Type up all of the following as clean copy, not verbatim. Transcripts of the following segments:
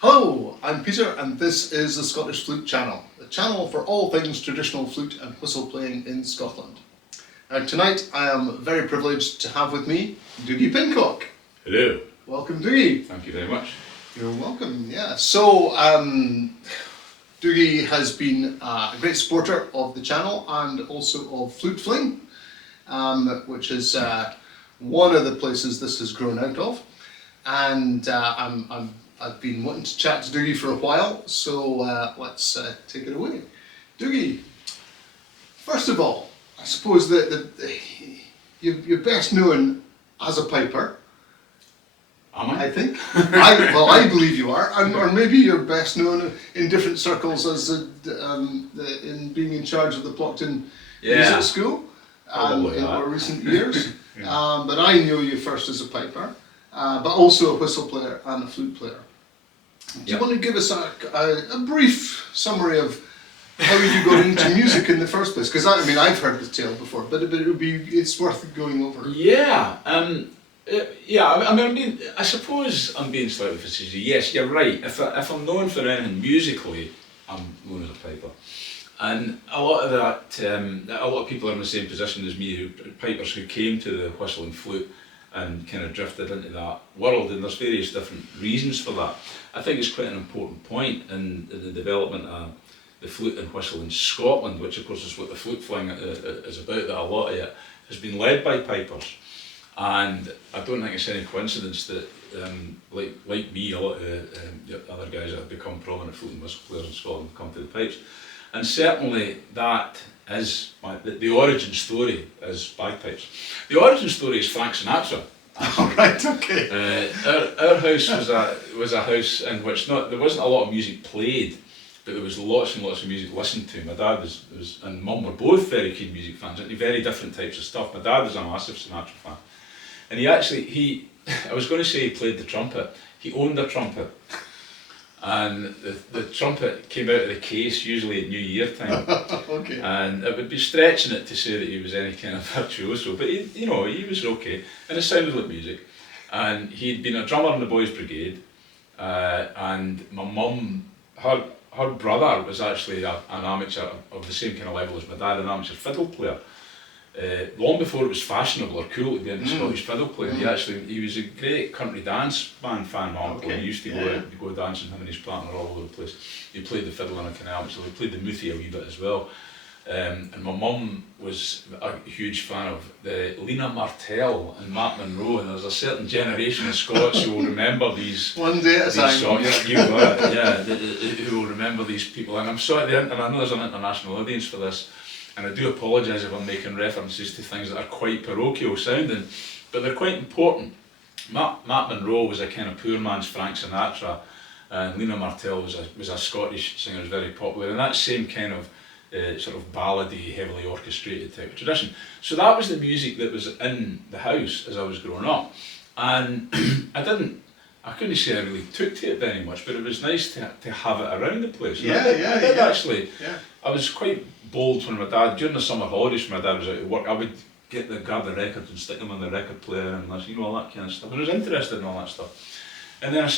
Hello, I'm Peter and this is the Scottish Flute Channel, the channel for all things traditional flute and whistle playing in Scotland. Tonight I am very privileged to have with me Dougie Pincock. Hello. Welcome, Dougie. Thank you very much. You're welcome, yeah. So, Dougie has been a great supporter of the channel and also of Flute Fling, which is one of the places this has grown out of. And I've been wanting to chat to Dougie for a while, so let's take it away. Dougie, first of all, I suppose that you're best known as a piper. Am I? I think. I believe you are, or maybe you're best known in different circles as in being in charge of the Plockton Music School in more recent years. But I knew you first as a piper, but also a whistle player and a flute player. Do you want to give us a brief summary of how you got into music in the first place? Because I've heard the tale before, but it's worth going over. I suppose I'm being slightly facetious. Yes, you're right. If I'm known for anything musically, I'm known as a piper. And a lot of that, a lot of people are in the same position as me, pipers who came to the whistle and flute and kind of drifted into that world, and there's various different reasons for that. I think it's quite an important point in the development of the flute and whistle in Scotland, which of course is what the Flute Fling is about, that a lot of it has been led by pipers. And I don't think it's any coincidence that, like me, a lot of the other guys that have become prominent flute and whistle players in Scotland come to the pipes. And certainly that is the origin story is bagpipes. The origin story is Frank Sinatra. All right, okay. Our house was a house in which there wasn't a lot of music played, but there was lots and lots of music listened to. My dad was and Mum were both very keen music fans, into very different types of stuff. My dad was a massive Sinatra fan, and I was going to say he played the trumpet. He owned a trumpet. And the trumpet came out of the case usually at New Year time. Okay. And it would be stretching it to say that he was any kind of virtuoso, but he was okay, and it sounded like music. And he'd been a drummer in the Boys Brigade, and my mum, her brother was actually an amateur of the same kind of level as my dad, an amateur fiddle player. Long before it was fashionable or cool to be into Scottish fiddle playing, he was a great country dance band fan. My uncle, he used to go dancing. Him and his partner all over the place. He played the fiddle in a canal, so he played the mouthie a wee bit as well. And my mum was a huge fan of the Lena Martell and Matt Monro, and there's a certain generation of Scots who will remember these. One day at a time. Songs. Who will remember these people. And I'm sorry, and I know there's an international audience for this. And I do apologise if I'm making references to things that are quite parochial sounding, but they're quite important. Matt Monro was a kind of poor man's Frank Sinatra, and Lena Martell was a Scottish singer, who's very popular, and that same kind of sort of ballady, heavily orchestrated type of tradition. So that was the music that was in the house as I was growing up, and I couldn't say I really took to it very much, but it was nice to have it around the place. Actually. I was quite bold when my dad, during the summer holidays when my dad was out at work, I would grab the records and stick them on the record player and all that kind of stuff. I was interested in all that stuff. And then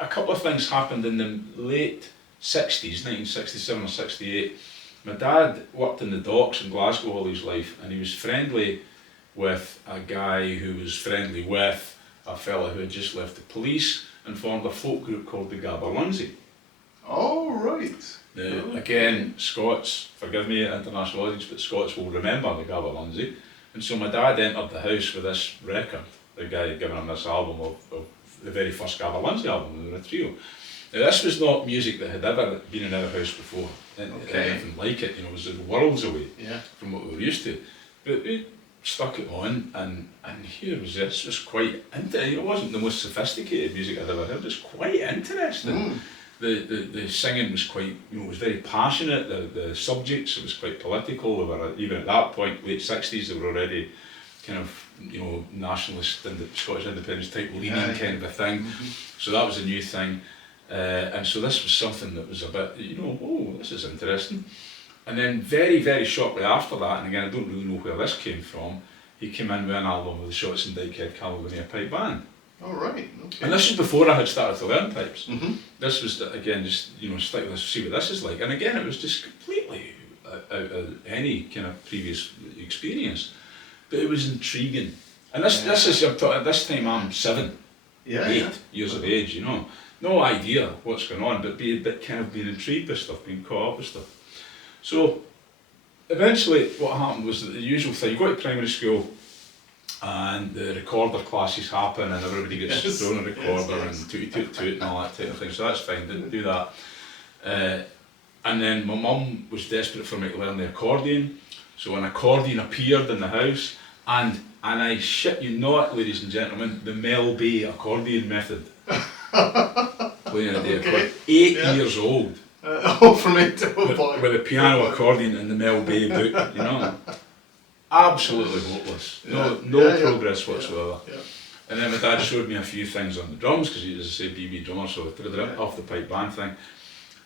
a couple of things happened in the late 60s, 1967 or 68. My dad worked in the docks in Glasgow all his life, and he was friendly with a guy who was friendly with a fella who had just left the police and formed a folk group called the Gaberlunzie. Oh, right. Again, Scots, forgive me, international audience, but Scots will remember the Gaberlunzie. And so my dad entered the house with this record. The guy had given him this album of the very first Gaberlunzie album, they were a trio. Now this was not music that had ever been in our house before, anything like it, it was worlds away from what we were used to. But we stuck it on, and here was this, it was quite interesting. It wasn't the most sophisticated music I'd ever heard, it was quite interesting. The singing was quite, it was very passionate, the subjects, it was quite political. They were, even at that point, late 60s, they were already kind of, nationalist and Scottish independence type leaning kind of a thing. So that was a new thing. And so this was something that was a bit, this is interesting. And then very, very shortly after that, and again I don't really know where this came from, he came in with an album with the Shots and Dykehead Caledonian Pipe Band. Oh right, And this was before I had started to learn pipes. Mm-hmm. This was, again, just, stick with this, see what this is like. And again, it was just completely out of any kind of previous experience. But it was intriguing. And this is, at this time I'm 8 years of age, No idea what's going on, but kind of being intrigued with stuff, being caught up with stuff. So, eventually what happened was that the usual thing, you go to primary school, and the recorder classes happen and everybody gets thrown a recorder and toot and all that type of thing, so that's fine, didn't do that. And then my mum was desperate for me to learn the accordion, so an accordion appeared in the house, and I shit you not, ladies and gentlemen, the Mel Bay accordion method. Playing the accordion. 8 years old. From 8 to with a piano accordion in the Mel Bay book, Absolutely hopeless. No progress whatsoever. Yeah. And then my dad showed me a few things on the drums, because he was a BB drummer, so I threw it off the pipe band thing.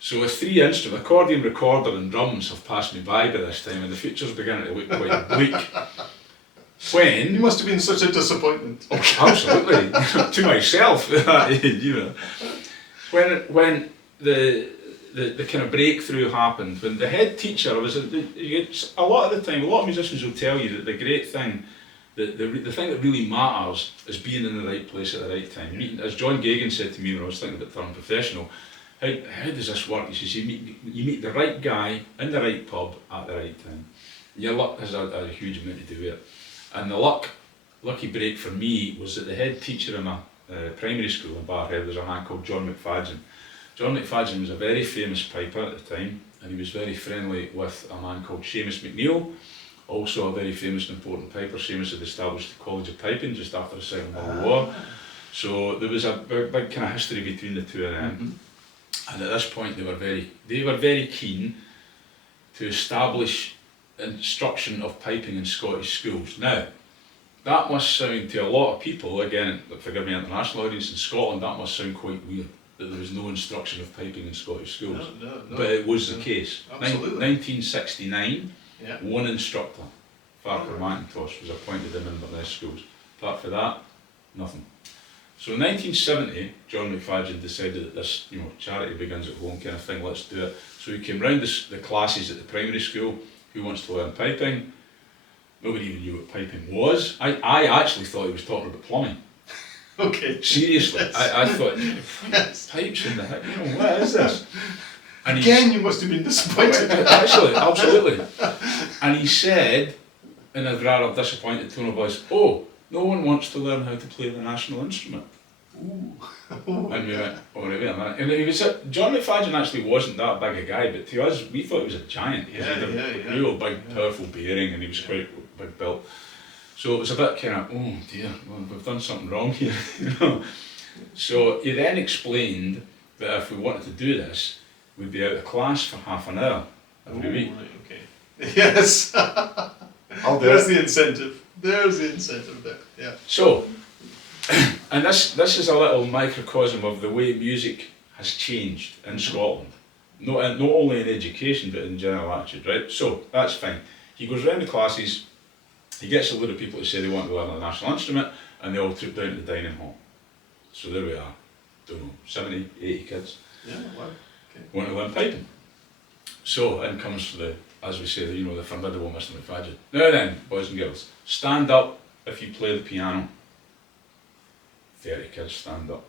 So with 3 instruments, accordion, recorder and drums have passed me by this time, and the future's beginning to look quite bleak. When... You must have been such a disappointment. Oh, absolutely. To myself. When the kind of breakthrough happened, when the head teacher was, a lot of the time, a lot of musicians will tell you that the great thing, the thing that really matters is being in the right place at the right time. Meeting, as John Gagan said to me when I was thinking about turning professional, how does this work? He says, you meet the right guy in the right pub at the right time. Your luck has a huge amount to do with it. And the lucky break for me was that the head teacher in my primary school in Barhead was a man called John McFadden. John McFadden was a very famous piper at the time, and he was very friendly with a man called Seamus McNeill, also a very famous and important piper. Seamus had established the College of Piping just after the Second World War, so there was a big kind of history between the two of them. Mm-hmm. And at this point they were very keen to establish instruction of piping in Scottish schools. Now, that must sound to a lot of people, again, forgive me, international audience in Scotland, that must sound quite weird, that there was no instruction of piping in Scottish schools. No. But it was the case. Absolutely. 1969, one instructor, Farquhar McIntosh, was appointed in Inverness schools. Apart from that, nothing. So in 1970, John McFadden decided that this, charity begins at home kind of thing, let's do it. So he came round the classes at the primary school, who wants to learn piping? Nobody even knew what piping was. I actually thought he was talking about plumbing. Okay. Seriously, I thought, pipes in the heck, what is this? And again, you must have been disappointed. Actually, absolutely. And he said, in a rather disappointed tone of voice, oh, no one wants to learn how to play the national instrument. Ooh. And we went, oh, wait a minute. And John McFadden actually wasn't that big a guy, but to us, we thought he was a giant. He had a real big, powerful bearing, and he was quite big built. So it was a bit kind of, oh dear, well, we've done something wrong here, So he then explained that if we wanted to do this, we'd be out of class for half an hour every week. Right, okay. Yes. There's the incentive. There's the incentive there. Yeah. So, and this is a little microcosm of the way music has changed in Scotland. Not only in education, but in general attitude, right? So, that's fine. He goes round the classes, he gets a load of people to say they want to learn a national instrument, and they all troop down to the dining hall. So there we are, don't know, 70, 80 kids. Yeah, wow. Okay. Want to learn piping. So in comes as we say, the formidable Mr. McFadden. Now then, boys and girls, stand up if you play the piano. 30 kids stand up.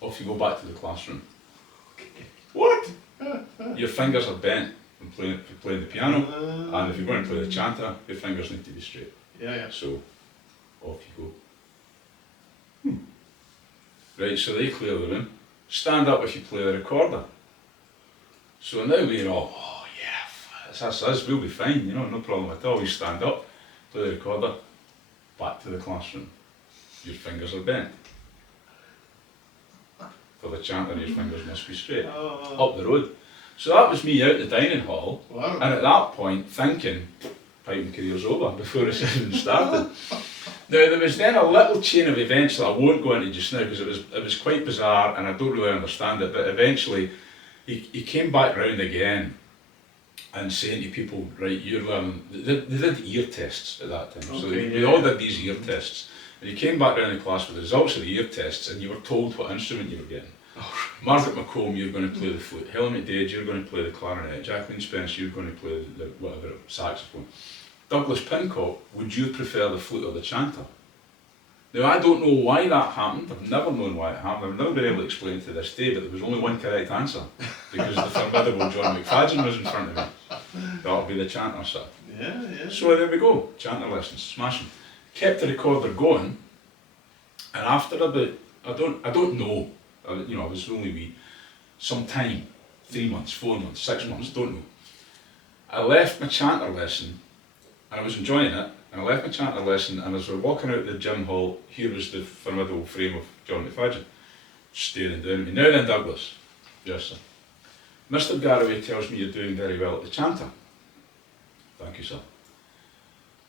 Off you go back to the classroom. Okay. What? Your fingers are bent from playing the piano, and if you're going to play the chanter, your fingers need to be straight. Yeah. So, off you go. Right, so they clear the room. Stand up if you play the recorder. So now we're all, oh yeah, that's us, we'll be fine, no problem at all. We stand up, play the recorder, back to the classroom. Your fingers are bent. For the chanter, your fingers must be straight. Up the road. So that was me out the dining hall, wow. And at that point thinking, piping career's over before it even started. Now there was then a little chain of events that I won't go into just now because it was quite bizarre and I don't really understand it, but eventually he came back round again and saying to people, right, you're learning, they did ear tests at that time, so they all did these ear tests, And you came back round the class with the results of the year tests, and you were told what instrument you were getting. Margaret McComb, you're going to play the flute. Helen McDade, you're going to play the clarinet. Jacqueline Spence, you're going to play the whatever, saxophone. Douglas Pincock, would you prefer the flute or the chanter? Now, I don't know why that happened. I've never known why it happened. I've never been able to explain it to this day, but there was only one correct answer, because the formidable John McFadden was in front of me. That'll be the chanter, sir. Yeah, yeah. So there we go, chanter lessons, smashing. Kept the recorder going, and after about, I don't know, you know, I was only wee, some time, 3 months, 4 months, 6 months, don't know. I left my chanter lesson, and I was enjoying it, and I left my chanter lesson, and as we were walking out the gym hall, here was the formidable frame of John McFadden, staring down at me. Now then, Douglas. Yes, sir. Mr. Garraway tells me you're doing very well at the chanter. Thank you, sir.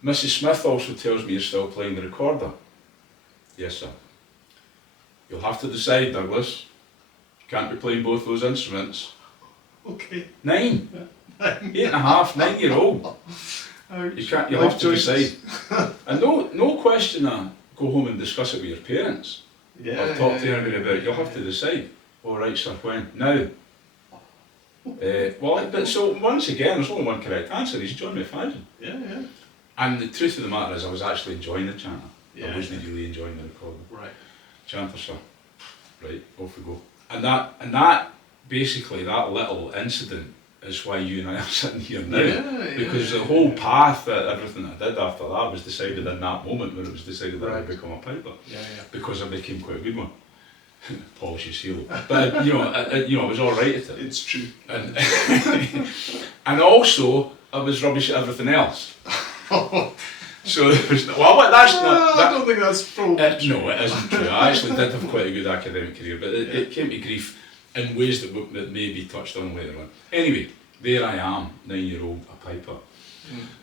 Mrs. Smith also tells me you're still playing the recorder. Yes, sir. You'll have to decide, Douglas. You can't be playing both those instruments. Okay. 9. 8.5, 9-year-old. You'll have to decide. And no question go home and discuss it with your parents. Yeah. Or talk to anybody about it. You'll have to decide. All right, sir, when? Now. But so once again, there's only one correct answer. He's John McFadden. Yeah, yeah. And the truth of the matter is, I was actually enjoying the chanter. Yeah. I wasn't really enjoying the recording. Right. Chanter, sir. Right, off we go. And that basically, that little incident is why you and I are sitting here now. Because the whole path, that everything I did after that was decided in that moment when it was decided that I would become a piper. Yeah, yeah. Because I became quite a good one. Polish your seal. But you know, I was all right at it. It's true. And and also I was rubbish at everything else. So there was that's not. I don't think that's probably true. No, it isn't true. I actually did have quite a good academic career, but it came to grief in ways that may be touched on later on. Anyway, there I am, 9-year-old, a piper.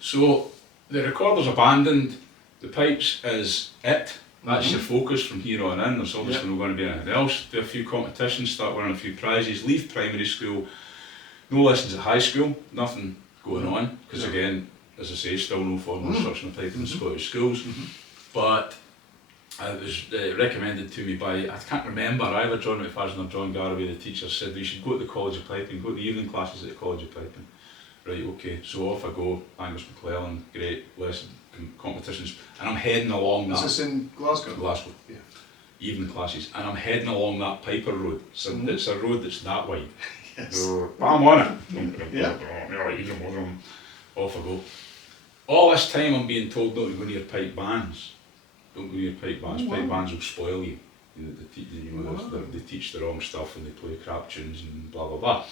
So the recorder's abandoned. The pipes is it. That's your focus from here on in. There's obviously not going to be anything else. Do a few competitions, start winning a few prizes, leave primary school, no lessons at high school, nothing going on, because again, as I say, still no formal instruction of piping in Scottish schools. But it was recommended to me by, I can't remember, either John McFadden or John Garraway, the teacher, said you should go to the College of Piping, go to the evening classes at the College of Piping. Right, okay, so off I go, Angus McClellan, great lesson, competitions, and I'm heading along that. Is this in Glasgow? Glasgow. Yeah. Evening classes, and I'm heading along that Piper Road. So it's a road that's that wide. Yes. But I'm on it. Yeah. Off I go. All this time I'm being told not to go near pipe bands. Don't go near pipe bands. Pipe bands will spoil you. They teach the wrong stuff and they play crap tunes and blah blah blah.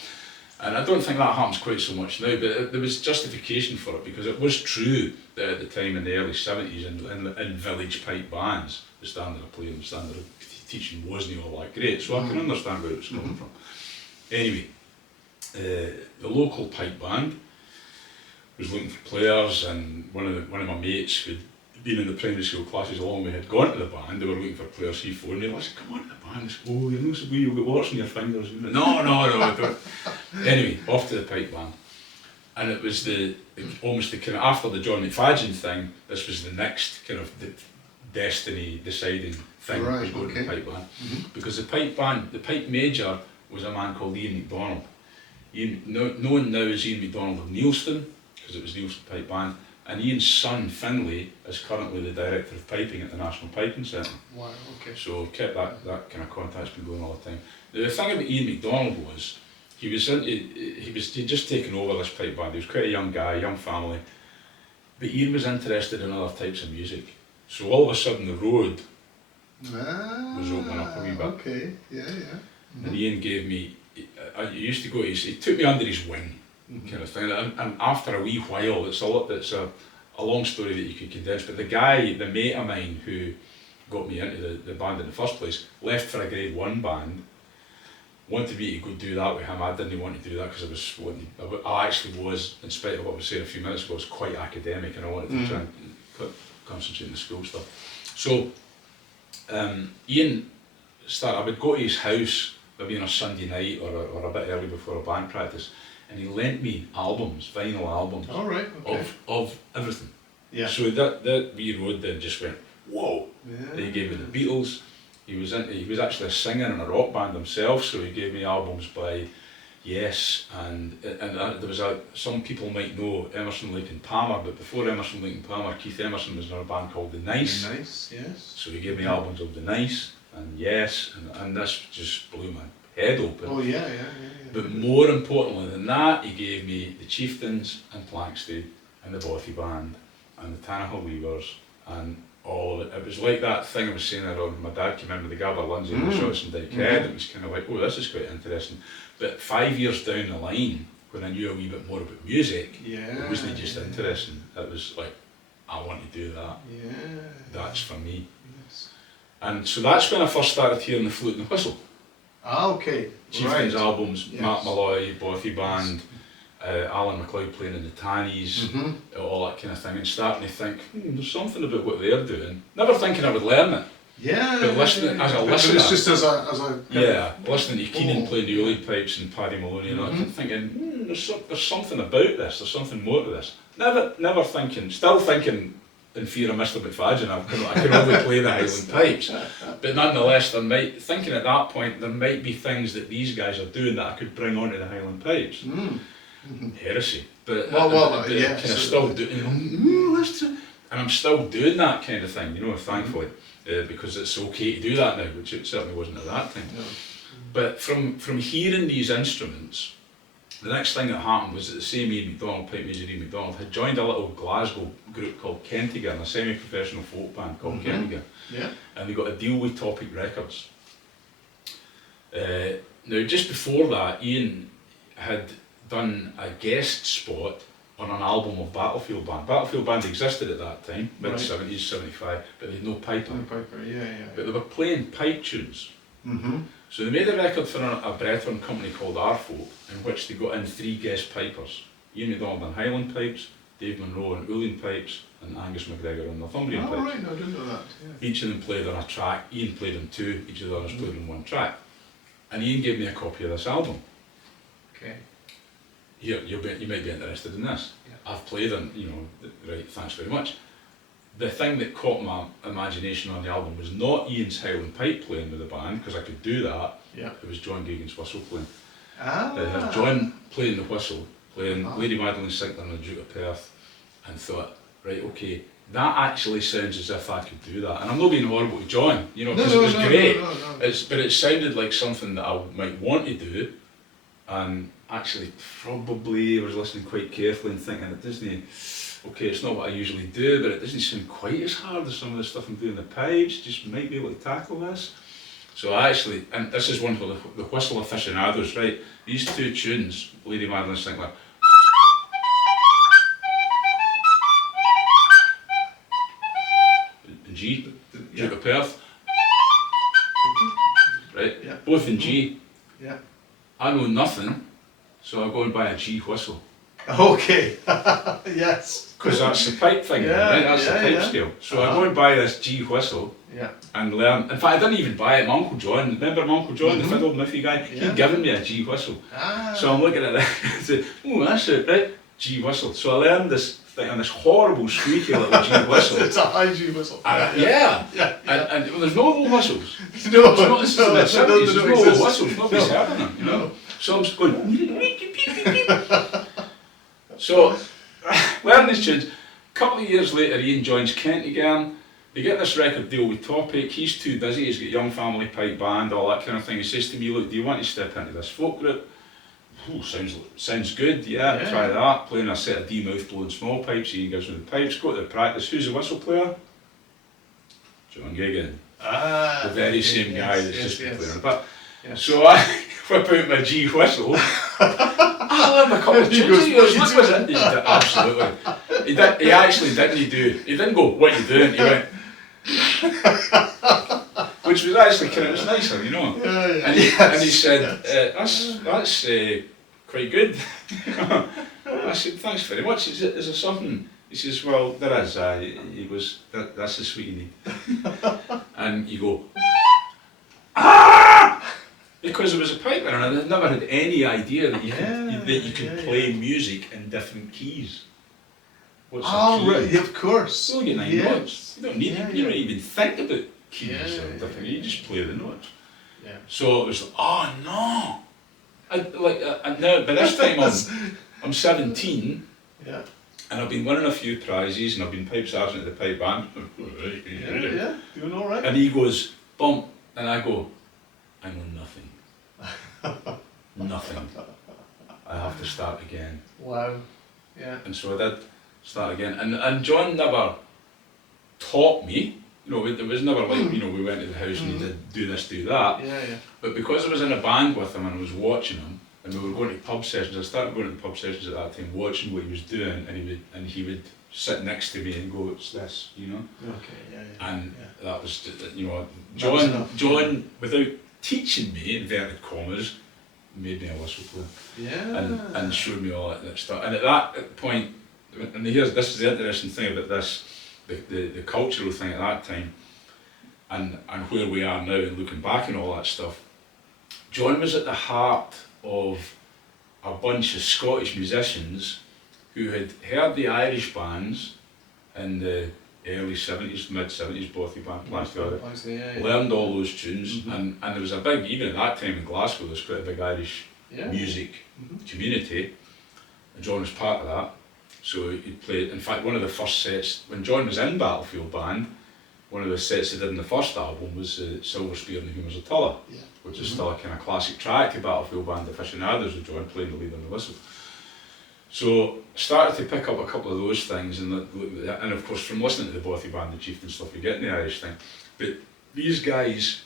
And I don't think that happens quite so much now, but there was justification for it, because it was true that at the time in the early 70s in village pipe bands, the standard of playing, the standard of teaching wasn't all that great, so I can understand where it was coming from. Anyway, the local pipe band was looking for players, and one of my mates who'd been in the primary school classes along with me had gone to the band. They were looking for players. He phoned me, I said, come on to the band. I said, oh, you know, you'll get warts on your fingers. No, don't. Anyway, off to the pipe band. And it was almost the kind of, after the John McFadden thing, this was the next kind of destiny deciding thing, was going to the pipe band. Because the pipe major was a man called Ian MacDonald. Known now as Ian MacDonald of Neilston, because it was Neilston Pipe Band. And Ian's son, Finlay, is currently the director of piping at the National Piping Centre. Wow, okay. So kept that kind of contact's been going all the time. The thing about Ian MacDonald was, he'd just taken over this pipe band. He was quite a young guy, young family. But Ian was interested in other types of music. So all of a sudden the road was opening up a wee bit. Okay, yeah. And Ian gave me, he took me under his wing. Kind of thing, and after a wee while, it's a long story that you could condense, but the mate of mine who got me into the band in the first place, left for a grade 1 band, wanted me to go do that with him. I didn't want to do that because I actually was, in spite of what I was saying a few minutes ago, I was quite academic and I wanted to try and concentrate on the school stuff. So Ian I would go to his house maybe on a Sunday night or a bit early before a band practice, and he lent me vinyl albums of everything. Yeah. So that wee road then just went, whoa, He gave me the Beatles. He was actually a singer in a rock band himself, so he gave me albums by Yes, and there was some people might know Emerson, Lake and Palmer, but before Emerson, Lake and Palmer, Keith Emerson was in a band called The Nice. The Nice, yes. So he gave me albums of The Nice and Yes, and this just blew my head open. Oh yeah. But more importantly than that, he gave me the Chieftains and Plankstead and the Bothy Band and the Tannahill Weavers and all of it. It was like that thing I was saying earlier, my dad came in with the Gabber Lindsay and the Shots and Dyke Head. It was kind of like, oh, this is quite interesting. But 5 years down the line, when I knew a wee bit more about music, it wasn't just interesting. It was like, I want to do that. Yeah. That's for me. Yes. And so that's when I first started hearing the Flute and the Whistle. Ah, okay. Chieftains Right. albums, Yes. Matt Malloy, Bothy Band, Alan MacLeod playing in the Tannies, all that kind of thing, and starting to think, there's something about what they're doing. Never thinking I would learn it, Yeah. but listening as a But listener. it's just as a Listening to Keenan playing the Uli pipes and Paddy Maloney, and I kept thinking, there's something about this. There's something more to this. Never thinking, still thinking in fear of Mr. McFadden. I can only play the Highland pipes, but nonetheless, thinking at that point there might be things that these guys are doing that I could bring onto the Highland pipes. Heresy, but yeah, kind of still doing. And I'm still doing that kind of thing, thankfully, because it's okay to do that now, which it certainly wasn't at that time. No. But from hearing these instruments, the next thing that happened was that the same Ian MacDonald, pipe major Ian MacDonald, had joined a little Glasgow group called Kentigan, a semi-professional folk band called Kentigan, and they got a deal with Topic Records. Now, just before that, Ian had done a guest spot on an album of Battlefield Band. Battlefield Band existed at that time, mid-70s, 75, but they had no piper. But they were playing pipe tunes. So they made a record for a Breton company called Arfolk, in which they got in 3 guest pipers. Ian MacDonald on Highland pipes, Dave Monroe on Ulian pipes, and Angus McGregor on Northumbrian pipes. Right, no, I didn't know that. Yeah. Each of them played on a track. Ian played on 2, each of the others played on 1 track. And Ian gave me a copy of this album. Okay. Here, you might be interested in this. Yeah. I've played on, right, thanks very much. The thing that caught my imagination on the album was not Ian's Highland pipe playing with the band, because I could do that. Yeah. It was John Gagan's whistle playing. Ah. John playing the whistle, playing Lady Madeline Sinclair and the Duke of Perth, and right, okay, that actually sounds as if I could do that. And I'm not being horrible to John, because it was great. No. But it sounded like something that I might want to do, and actually probably I was listening quite carefully and thinking it doesn't, okay, it's not what I usually do, but it doesn't sound quite as hard as some of the stuff I'm doing in the pipes, just might be able to tackle this. So I actually, and this is one for the whistle aficionados, right, these 2 tunes, Lady Madeline Sinclair, in G, Duke of Perth, right, both in G. Yeah. I know nothing, so I go and buy a G whistle. Okay. Yes. Because that's the pipe thing, right? That's the pipe scale. So I go and buy this G whistle and learn. In fact, I didn't even buy it. My Uncle John, remember my Uncle John, the fiddle Miffy guy? He'd given me a G whistle. So I'm looking at it and say, oh, that's it, right? G whistle. So I learned this thing on this horrible squeaky little G whistle. It's a high G whistle. And there's no low whistles. No, This is the mid-70s, there's no low whistles. Nobody's heard of them, So I'm just going. So, learn these tunes. A couple of years later, Ian joins Kent again. They get this record deal with Topic. He's too busy. He's got Young Family Pipe Band, all that kind of thing. He says to me, look, do you want to step into this folk group? Ooh, sounds good. Yeah, try that. Playing a set of D-mouth blowing small pipes. Ian gives me the pipes. Go to the practice. Who's the whistle player? John Gagan. The very same guy that's just been playing on it. So I whip out my G whistle. I learned a couple of tunes. He goes, look, was it? He did, absolutely. He actually didn't go, what are you doing? He went, which was actually kind of nicer, And he said, that's quite good. I said, thanks very much. Is there something? He says, well, there is. He goes, that's the sweet you need. And you go, because it was a piper, and I had never had any idea that you could play music in different keys. what's a Oh, key? right, of course. You only get 9 Yes. notes. You don't need Yeah, you don't yeah. even think about keys Yeah, or yeah, different. yeah, You just play the notes. Yeah. So it was like, oh no! And now by this time I'm 17 Yeah. and I've been winning a few prizes and I've been pipe sergeant at the pipe band. Yeah. Doing all right. And he goes, bump, and I go, I know nothing. Nothing. I have to start again. Wow. Yeah. And so I did start again. And John never taught me. There was never like, we went to the house and he did do this, do that. Yeah. But because I was in a band with him and I was watching him, and we were going to pub sessions, I started going to pub sessions at that time, watching what he was doing, and he would sit next to me and go, it's this, Okay. Yeah. And that was, That was enough. John, without teaching me, inverted commas, made me a whistle player. Yeah. And showed me all that stuff. And at that point, and this is the interesting thing about this, the cultural thing at that time, and where we are now and looking back and all that stuff, John was at the heart of a bunch of Scottish musicians who had heard the Irish bands in the early 70s, mid 70s, Bothy band, plans together, learned all those tunes, and there was a big, even at that time in Glasgow, there was quite a big Irish music community, and John was part of that. So he played, in fact, one of the first sets, when John was in Battlefield Band, one of the sets he did in the first album was Silver Spear and the Humours of Tulla, which is still a kind of classic track to Battlefield Band aficionados, with John playing the lead on the whistle. So started to pick up a couple of those things, and of course from listening to the Bothy Band, the Chieftain stuff, you get in the Irish thing. But these guys,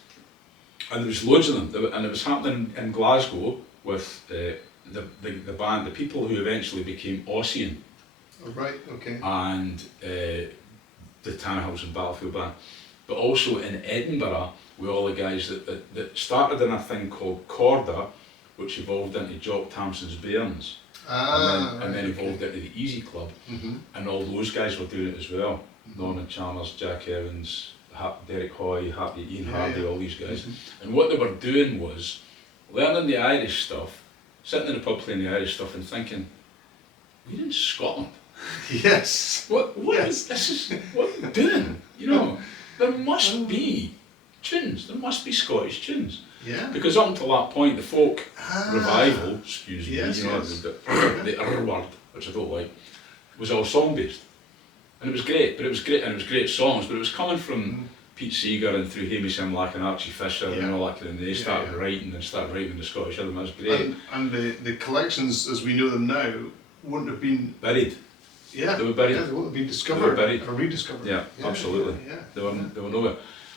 and there was loads of them, and it was happening in Glasgow with the band, the people who eventually became Ossian. Oh, right, okay. And the Tannehills and Battlefield Band, but also in Edinburgh with all the guys that started in a thing called Corda, which evolved into Jock Tamson's Bairns, and then evolved into the Easy Club, and all those guys were doing it as well. Norman Chalmers, Jack Evans, Derek Hoy, Ian Hardy, all these guys. And what they were doing was learning the Irish stuff, sitting in the pub playing the Irish stuff and thinking, we're in Scotland. Yes. What is this? What are we doing? There must be tunes. There must be Scottish tunes. Yeah. Because up until that point, the folk revival, excuse me, Yes, the R word, which I don't like, was all song based, and it was great. But it was great, and it was great songs. But it was coming from Pete Seeger and through Hamish Simlack and Archie Fisher and all that kind of. And they started writing the Scottish rhythm. That was great. And the collections, as we know them now, wouldn't have been Buried. Yeah, They were buried. Yeah, they wouldn't have been They discovered were buried. or rediscovered. Yeah, absolutely. Yeah. They were nowhere.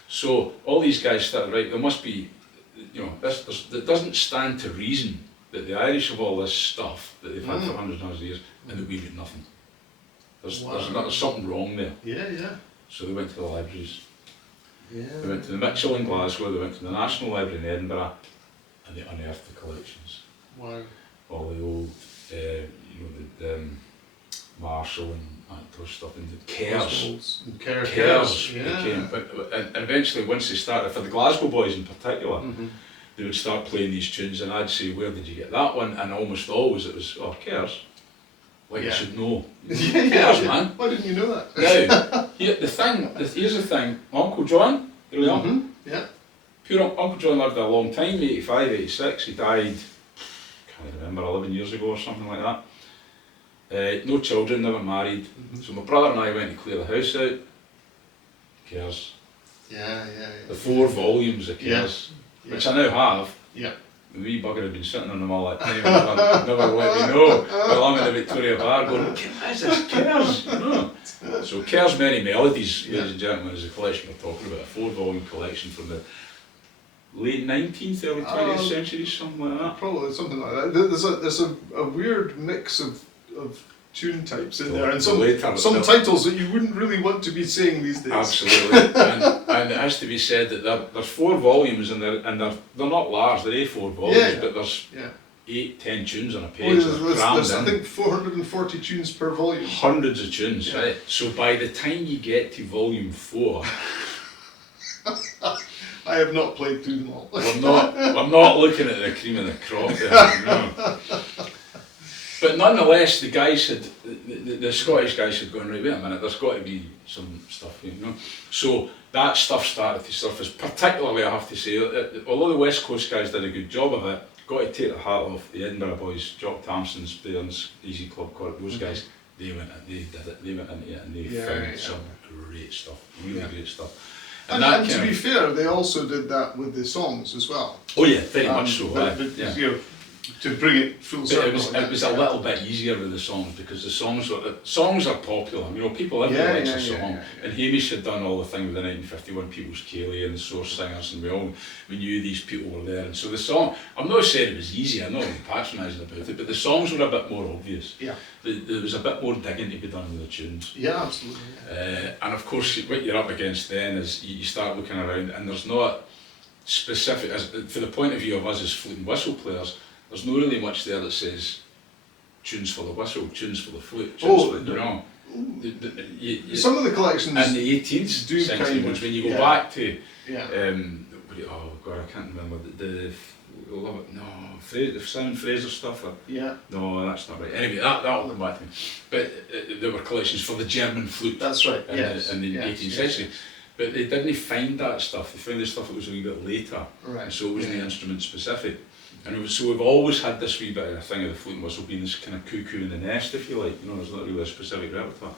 So all these guys started right. There must be, it doesn't stand to reason that the Irish have all this stuff that they've had for hundreds and hundreds of years, and that we've got nothing. There's something wrong there. Yeah. So they went to the libraries. Yeah. They went to the Mitchell in Glasgow. They went to the National Library in Edinburgh, and they unearthed the collections. Wow. All the old, the Marshall and those stuff, and the Kerrs. Cares. Became, and eventually, once they started, for the Glasgow boys in particular, they would start playing these tunes, and I'd say, where did you get that one? And almost always it was, Kerrs. Like you should know. Kerrs, man. Why didn't you know that? Now, here's the thing, Uncle John, there we are. Yeah. Uncle John lived a long time, 85, 86, he died, can't remember, 11 years ago or something like that. No children, never married. So my brother and I went to clear the house out. Kerrs. Yeah. The 4 volumes of Kerrs, which I now have. Yeah. The wee bugger had been sitting on them all that time and never let me know. Well, I'm in the Victoria Bar going, what is this Kerrs? So Kerrs Many Melodies, ladies and gentlemen, is a collection we're talking about, a 4-volume collection from the late 19th, early 20th century, something like that. Probably something like that. There's a weird mix of tune types in there, and some titles that you wouldn't really want to be saying these days. Absolutely, and it has to be said that there's 4 volumes, and they're not large, they're A4 volumes, but there's 8-10 tunes on a page. There's I think 440 tunes per volume. Hundreds of tunes, right? So by the time you get to volume 4, I have not played through them all. we're not looking at the cream of the crop there, no. But nonetheless, the guys had the Scottish guys had gone, right, wait a minute, there's got to be some stuff, you know. So that stuff started to surface, particularly I have to say, although the West Coast guys did a good job of it, got to take the hat off the Edinburgh boys, Jock Thompson's, Bairns, Easy Club Corp, those guys, they went into it and they found some great stuff, really great stuff. And to be fair, they also did that with the songs as well. Oh yeah, very much so. But you know, to bring it full circle. It was a little bit easier with the songs because the songs are popular. You know, people everybody likes a song. And Hamish had done all the thing with the 1951 People's Ceilidh and the Source Singers, and we knew these people were there. And so the song, I'm not saying it was easy. I'm not patronising about it, but the songs were a bit more obvious. Yeah. There was a bit more digging to be done with the tunes. Yeah, absolutely. And of course, what you're up against then is you start looking around, and there's not specific, for the point of view of us as flute and whistle players, there's not really much there that says tunes for the whistle, tunes for the flute, tunes for the drum. Some of the collections in the 18th century ones, when you go back to, oh god, I can't remember the Simon Fraser stuff. No, that's not right. Anyway, that'll come back to me. But there were collections for the German flute. That's right. In the 18th century. But they didn't find that stuff. They found the stuff that was a wee bit later. Right. And so it wasn't instrument specific. And so we've always had this wee bit of a thing of the flute and whistle being this kind of cuckoo in the nest, if you like. You know, there's not really a specific repertoire.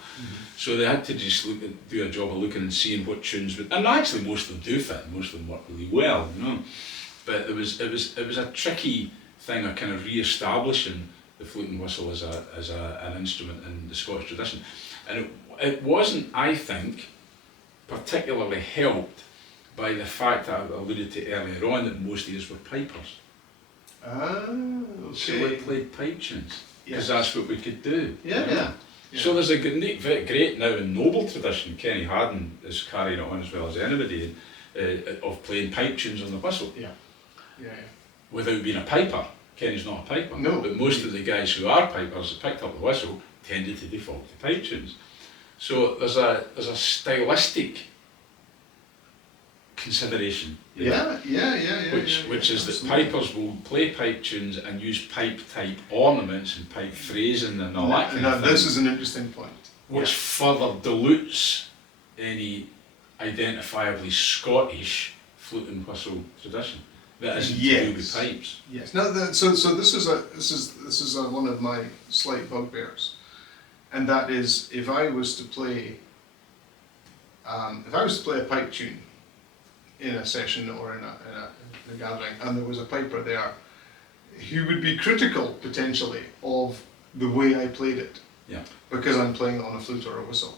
So they had to just do a job of looking and seeing what tunes would, and actually most of them do fit, and most of them work really well, you know. But it was a tricky thing of kind of re-establishing the flute and whistle as an instrument in the Scottish tradition. And it wasn't, I think, particularly helped by the fact that I alluded to earlier on that most of these were pipers. Okay. So we played pipe tunes because that's what we could do. Yeah. So there's a great now and noble tradition. Kenny Harden is carrying it on as well as anybody of playing pipe tunes on the whistle. Yeah. Without being a piper. Kenny's not a piper. No. But most of the guys who are pipers that picked up the whistle tended to default to pipe tunes. So there's a stylistic consideration. Which is that pipers will play pipe tunes and use pipe type ornaments and pipe phrasing and all that kind of thing. This is an interesting point. Which further dilutes any identifiably Scottish flute and whistle tradition that isn't to do with pipes. Yes. Now, so this is one of my slight bugbears, and that is if I was to play a pipe tune in a session or in a gathering, and there was a piper there, he would be critical potentially of the way I played it, because I'm playing it on a flute or a whistle.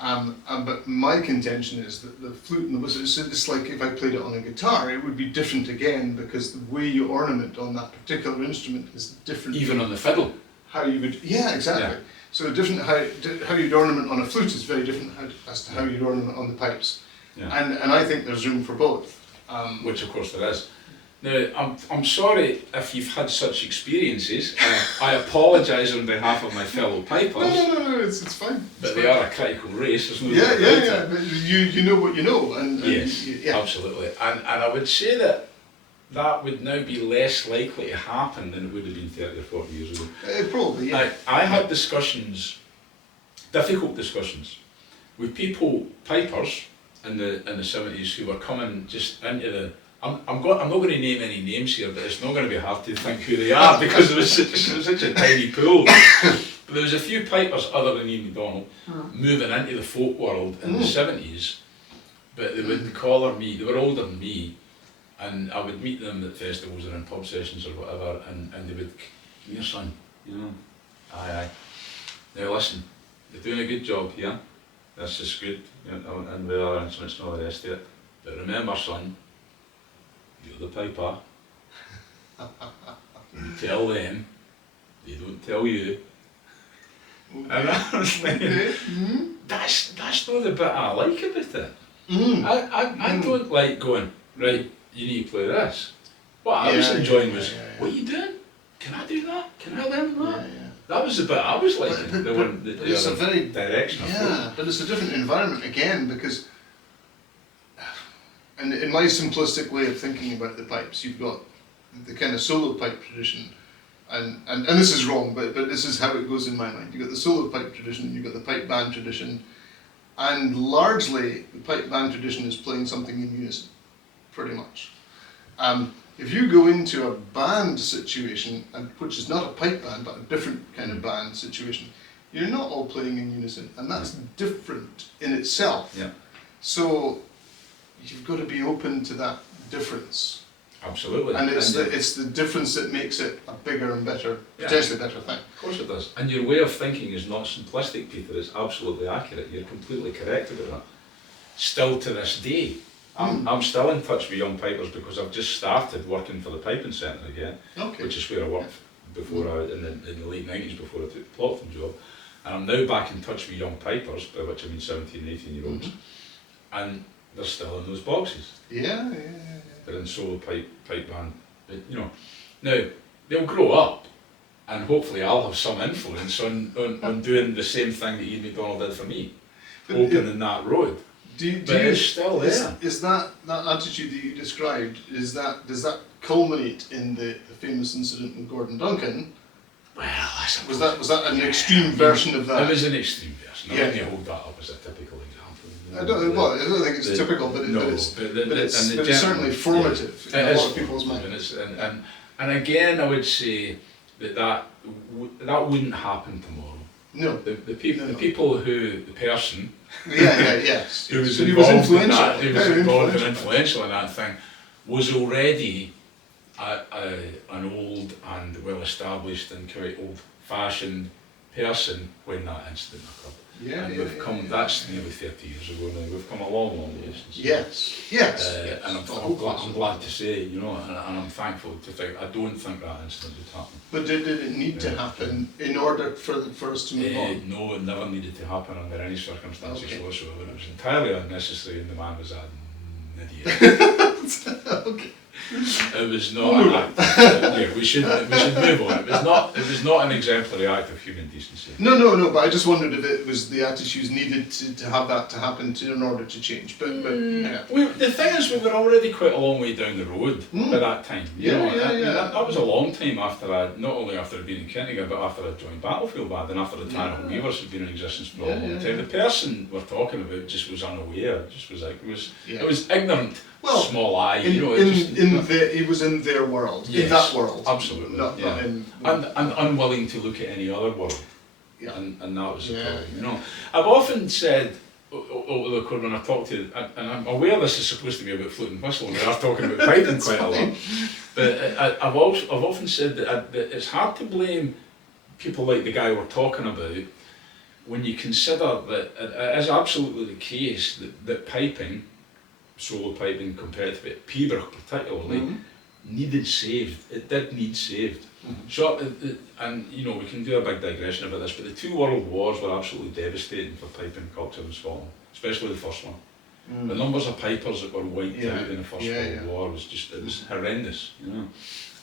But my contention is that the flute and the whistle, it's like if I played it on a guitar, it would be different again because the way you ornament on that particular instrument is different. Even on the fiddle. How you would, exactly. So different how you'd ornament on a flute is very different as to how you'd ornament on the pipes. And I think there's room for both. Which of course there is. Now, I'm sorry if you've had such experiences. I apologise on behalf of my fellow pipers. No, it's fine. But they are a critical race, there's no doubt about it. But you know what you know. Yes, absolutely. And I would say that would now be less likely to happen than it would have been 30 or 40 years ago. Probably, Now, I had difficult discussions, with pipers in the 70s who were coming just into the... I'm not going to name any names here, but it's not going to be hard to think who they are because it was such a tiny pool. But there was a few pipers other than Ian MacDonald moving into the folk world in the 70s, but they would collar me, they were older than me, and I would meet them at festivals or in pub sessions or whatever, and they would, "Come here, son, you know, aye. Now listen, you're doing a good job here, this is good, you know, and with other instruments and all the rest of it, but remember, son, you're the piper. You tell them, they don't tell you." And I was like, that's not the bit I like about it. I don't like going, right, you need to play this. What I was enjoying was, what are you doing? Can I do that? Can I learn that? That was the bit I was liking. But it's a very direction. But it's a different environment again because, and in my simplistic way of thinking about the pipes, you've got the kind of solo pipe tradition, and this is wrong, but this is how it goes in my mind. You've got the solo pipe tradition, you've got the pipe band tradition, and largely the pipe band tradition is playing something in unison, pretty much. If you go into a band situation, which is not a pipe band, but a different kind of band situation, you're not all playing in unison, and that's different in itself. Yeah. So you've got to be open to that difference. Absolutely. And it's the difference that makes it a bigger and better, potentially better thing. Of course it does. And your way of thinking is not simplistic, Peter. It's absolutely accurate. You're completely correct about that. Still to this day, I'm still in touch with young pipers because I've just started working for the Piping Centre again, which is where I worked before in the late 90s before I took the Plockton job. And I'm now back in touch with young pipers, by which I mean 17, 18-year-olds, and they're still in those boxes. Yeah. They're in solo pipe band, you know. Now, they'll grow up, and hopefully I'll have some influence on doing the same thing that Ian McDonald did for me, opening that road. It's still there. Is that attitude that you described, does that culminate in the famous incident with Gordon Duncan? Well, was that an extreme version of that? It was an extreme version. I wouldn't hold that up as a typical example. I don't think it's typical, but it's certainly formative in a lot of people's minds. And again, I would say that wouldn't happen tomorrow. No. The people who, the person yes. who was so involved he was in that, who was involved and influential in that thing, was already an old and well-established and quite old-fashioned person when that incident occurred. That's nearly 30 years ago now. We've come a long, long way since. Yes. And I'm glad to say, you know, and I'm thankful to think. I don't think that incident would happen. But did it need to happen in order for us to move on? No, it never needed to happen under any circumstances whatsoever. It was entirely unnecessary, and the man was an idiot. Okay. It was not. We should move on. It was not an exemplary act of human decency. No. But I just wondered if it was the attitudes needed to have that to happen in order to change. But yeah. The thing is, we were already quite a long way down the road by that time. That was a long time after not only after I'd been in Kintiga, but after I joined Battlefield Band and after the Tannahill Weavers had been in existence for a long time. The person we're talking about just was unaware. It was ignorant. Small eye, he was in their world, in that world. Absolutely. Not and unwilling to look at any other world. Yeah. And that was the problem, you know. I've often said, look, when I talk to, and I'm aware this is supposed to be about flute and whistle, and we are talking about piping quite a lot, but I've often said that it's hard to blame people like the guy we're talking about when you consider that it is absolutely the case that piping, solo piping compared to Peabrook particularly, needed saved. It did need saved. So, and you know, we can do a big digression about this, but the 2 world wars were absolutely devastating for piping culture in Scotland, especially the first one. The numbers of pipers that were wiped out in the First World War it was horrendous, you know.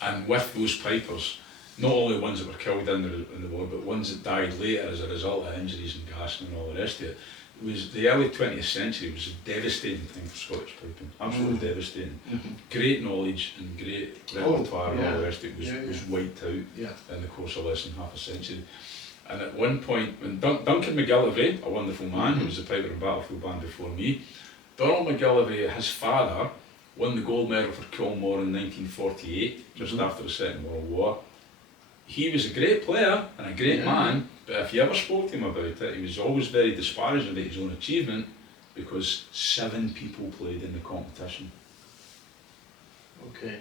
And with those pipers, not only ones that were killed in the war, but ones that died later as a result of injuries and gassing and all the rest of it. The early 20th century was a devastating thing for Scottish piping, absolutely devastating. Great knowledge and great repertoire and all the rest of it was wiped out in the course of less than half a century. And at one point, when Duncan McGillivray, a wonderful man who was the piper in Battlefield Band before me, Donald McGillivray, his father, won the gold medal for Kilmore in 1948, just after the Second World War. He was a great player and a great man, but if you ever spoke to him about it, he was always very disparaging about his own achievement because 7 people played in the competition. Okay.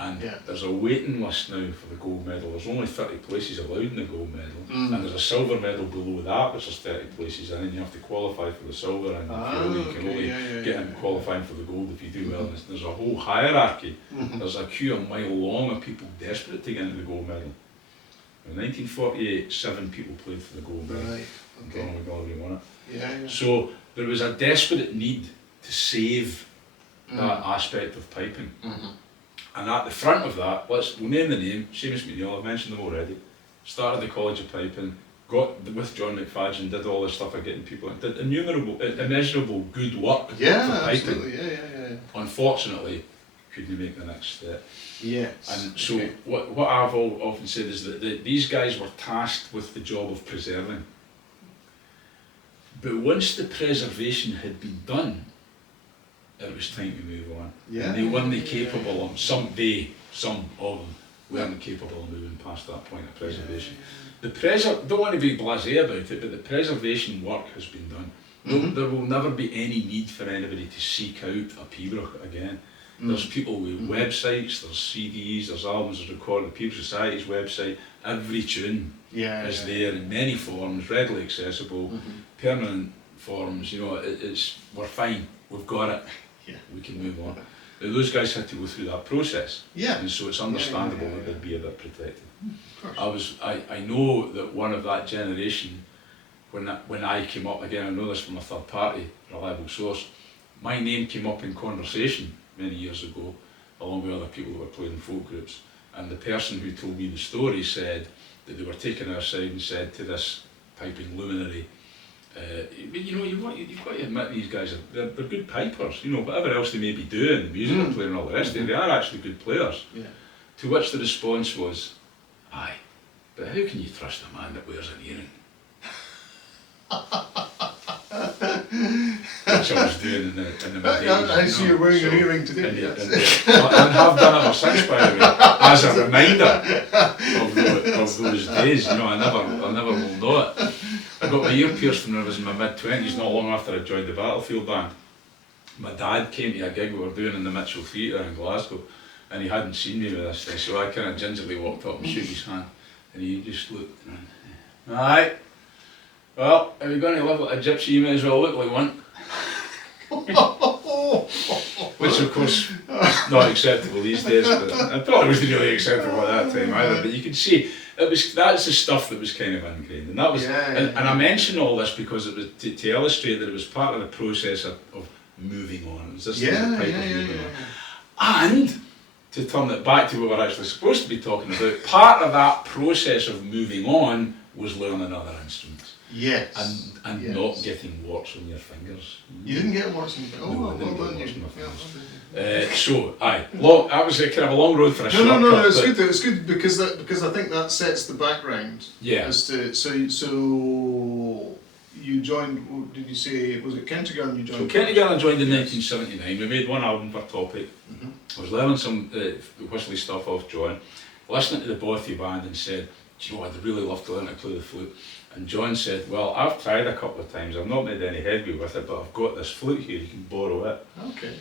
And there's a waiting list now for the gold medal. There's only 30 places allowed in the gold medal, and there's a silver medal below that, which is 30 places in, and you have to qualify for the silver, and you can only get in qualifying for the gold if you do well. And there's a whole hierarchy. There's a queue a mile long of people desperate to get into the gold medal. In 1948, 7 people played for the gold medal. Right. Okay. Donald McGillivray won it. So there was a desperate need to save that aspect of piping. And at the front of that, we'll name the name, Seamus McNeill, I've mentioned them already, started the College of Piping, got with John McFadden, did all this stuff of getting people, did immeasurable good work for piping. Absolutely. Unfortunately, couldn't make the next step. Yes. And so what I've often said is that these guys were tasked with the job of preserving. But once the preservation had been done, it was time to move on. Yeah. And they weren't capable of, some of them weren't capable of moving past that point of preservation. Don't want to be blasé about it, but the preservation work has been done. There will never be any need for anybody to seek out a Peabrook again. There's people with websites, there's CDs, there's albums recorded, Peabrook Society's website, every tune is there in many forms, readily accessible, permanent forms, you know, we're fine, we've got it, we can move on. Now, those guys had to go through that process, and so it's understandable that they'd be a bit protected. I know that one of that generation, when I came up, again I know this from a third party, reliable source, my name came up in conversation many years ago, along with other people who were playing in folk groups, and the person who told me the story said that they were taken aside and said to this piping luminary, you know, you've got to admit these guys they're good pipers, you know, whatever else they may be doing, the music they're playing and all the rest of it, they are actually good players. To which the response was, aye, but how can you trust a man that wears an earring? Which I was doing in the mid-80s. I see you're wearing an earring today. And have done ever since, by the way, as a reminder of those days. You know, I never will know it. I got my ear pierced when I was in my mid-20s, not long after I joined the Battlefield band. My dad came to a gig we were doing in the Mitchell Theatre in Glasgow, and he hadn't seen me with this thing, so I kind of gingerly walked up and shook his hand, and he just looked and went, aye, well, if you're going to live like a gypsy, you may as well look like one. Which of course is not acceptable these days, but I thought it was really acceptable at that time either. But you could see that's the stuff that was kind of ingrained, and that was. And I mention all this because it was to illustrate that it was part of the process of moving on. It was this moving on. And to turn it back to what we're actually supposed to be talking about, part of that process of moving on was learning other instruments. Yes. And not getting warts on your fingers. You didn't get warts on your fingers? No, I didn't get warts on my fingers. So, aye, that was kind of a long road for a shortcut. No, it's good. It's good because I think that sets the background. Yeah. As to so you joined. Did you say was it Kentigern you joined? So Kentigern I joined in 1979. We made one album for Topic. I was learning some whistly stuff off John, listening to the Bothy band, and said, "Do you know, I'd really love to learn to play the flute." And John said, well, I've tried a couple of times, I've not made any headway with it, but I've got this flute here, you can borrow it. Okay.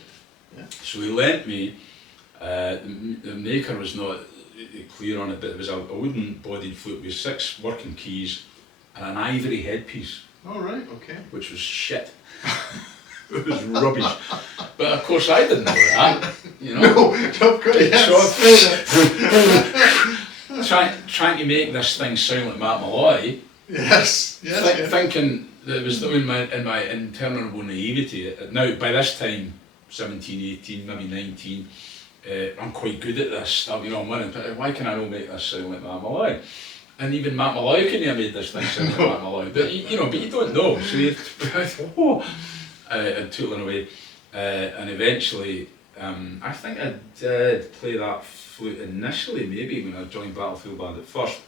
Yeah. So he lent me, the maker was not clear on it, but it was a wooden bodied flute with 6 working keys and an ivory headpiece. All right, okay. Which was shit. It was rubbish. But of course I didn't know that, you know. No, of course. Trying to make this thing sound like Matt Malloy. Yes. Thinking that it was in my interminable naivety. Now, by this time, 17, 18, maybe 19, I'm quite good at this stuff, you know, I'm winning. Why can I not make this sound like Matt Malloy? And even Matt Malloy couldn't have made this thing sound like Matt Malloy. But you don't know. So and tooling away. And eventually, I think I did play that flute initially, maybe when I joined Battlefield Band at first.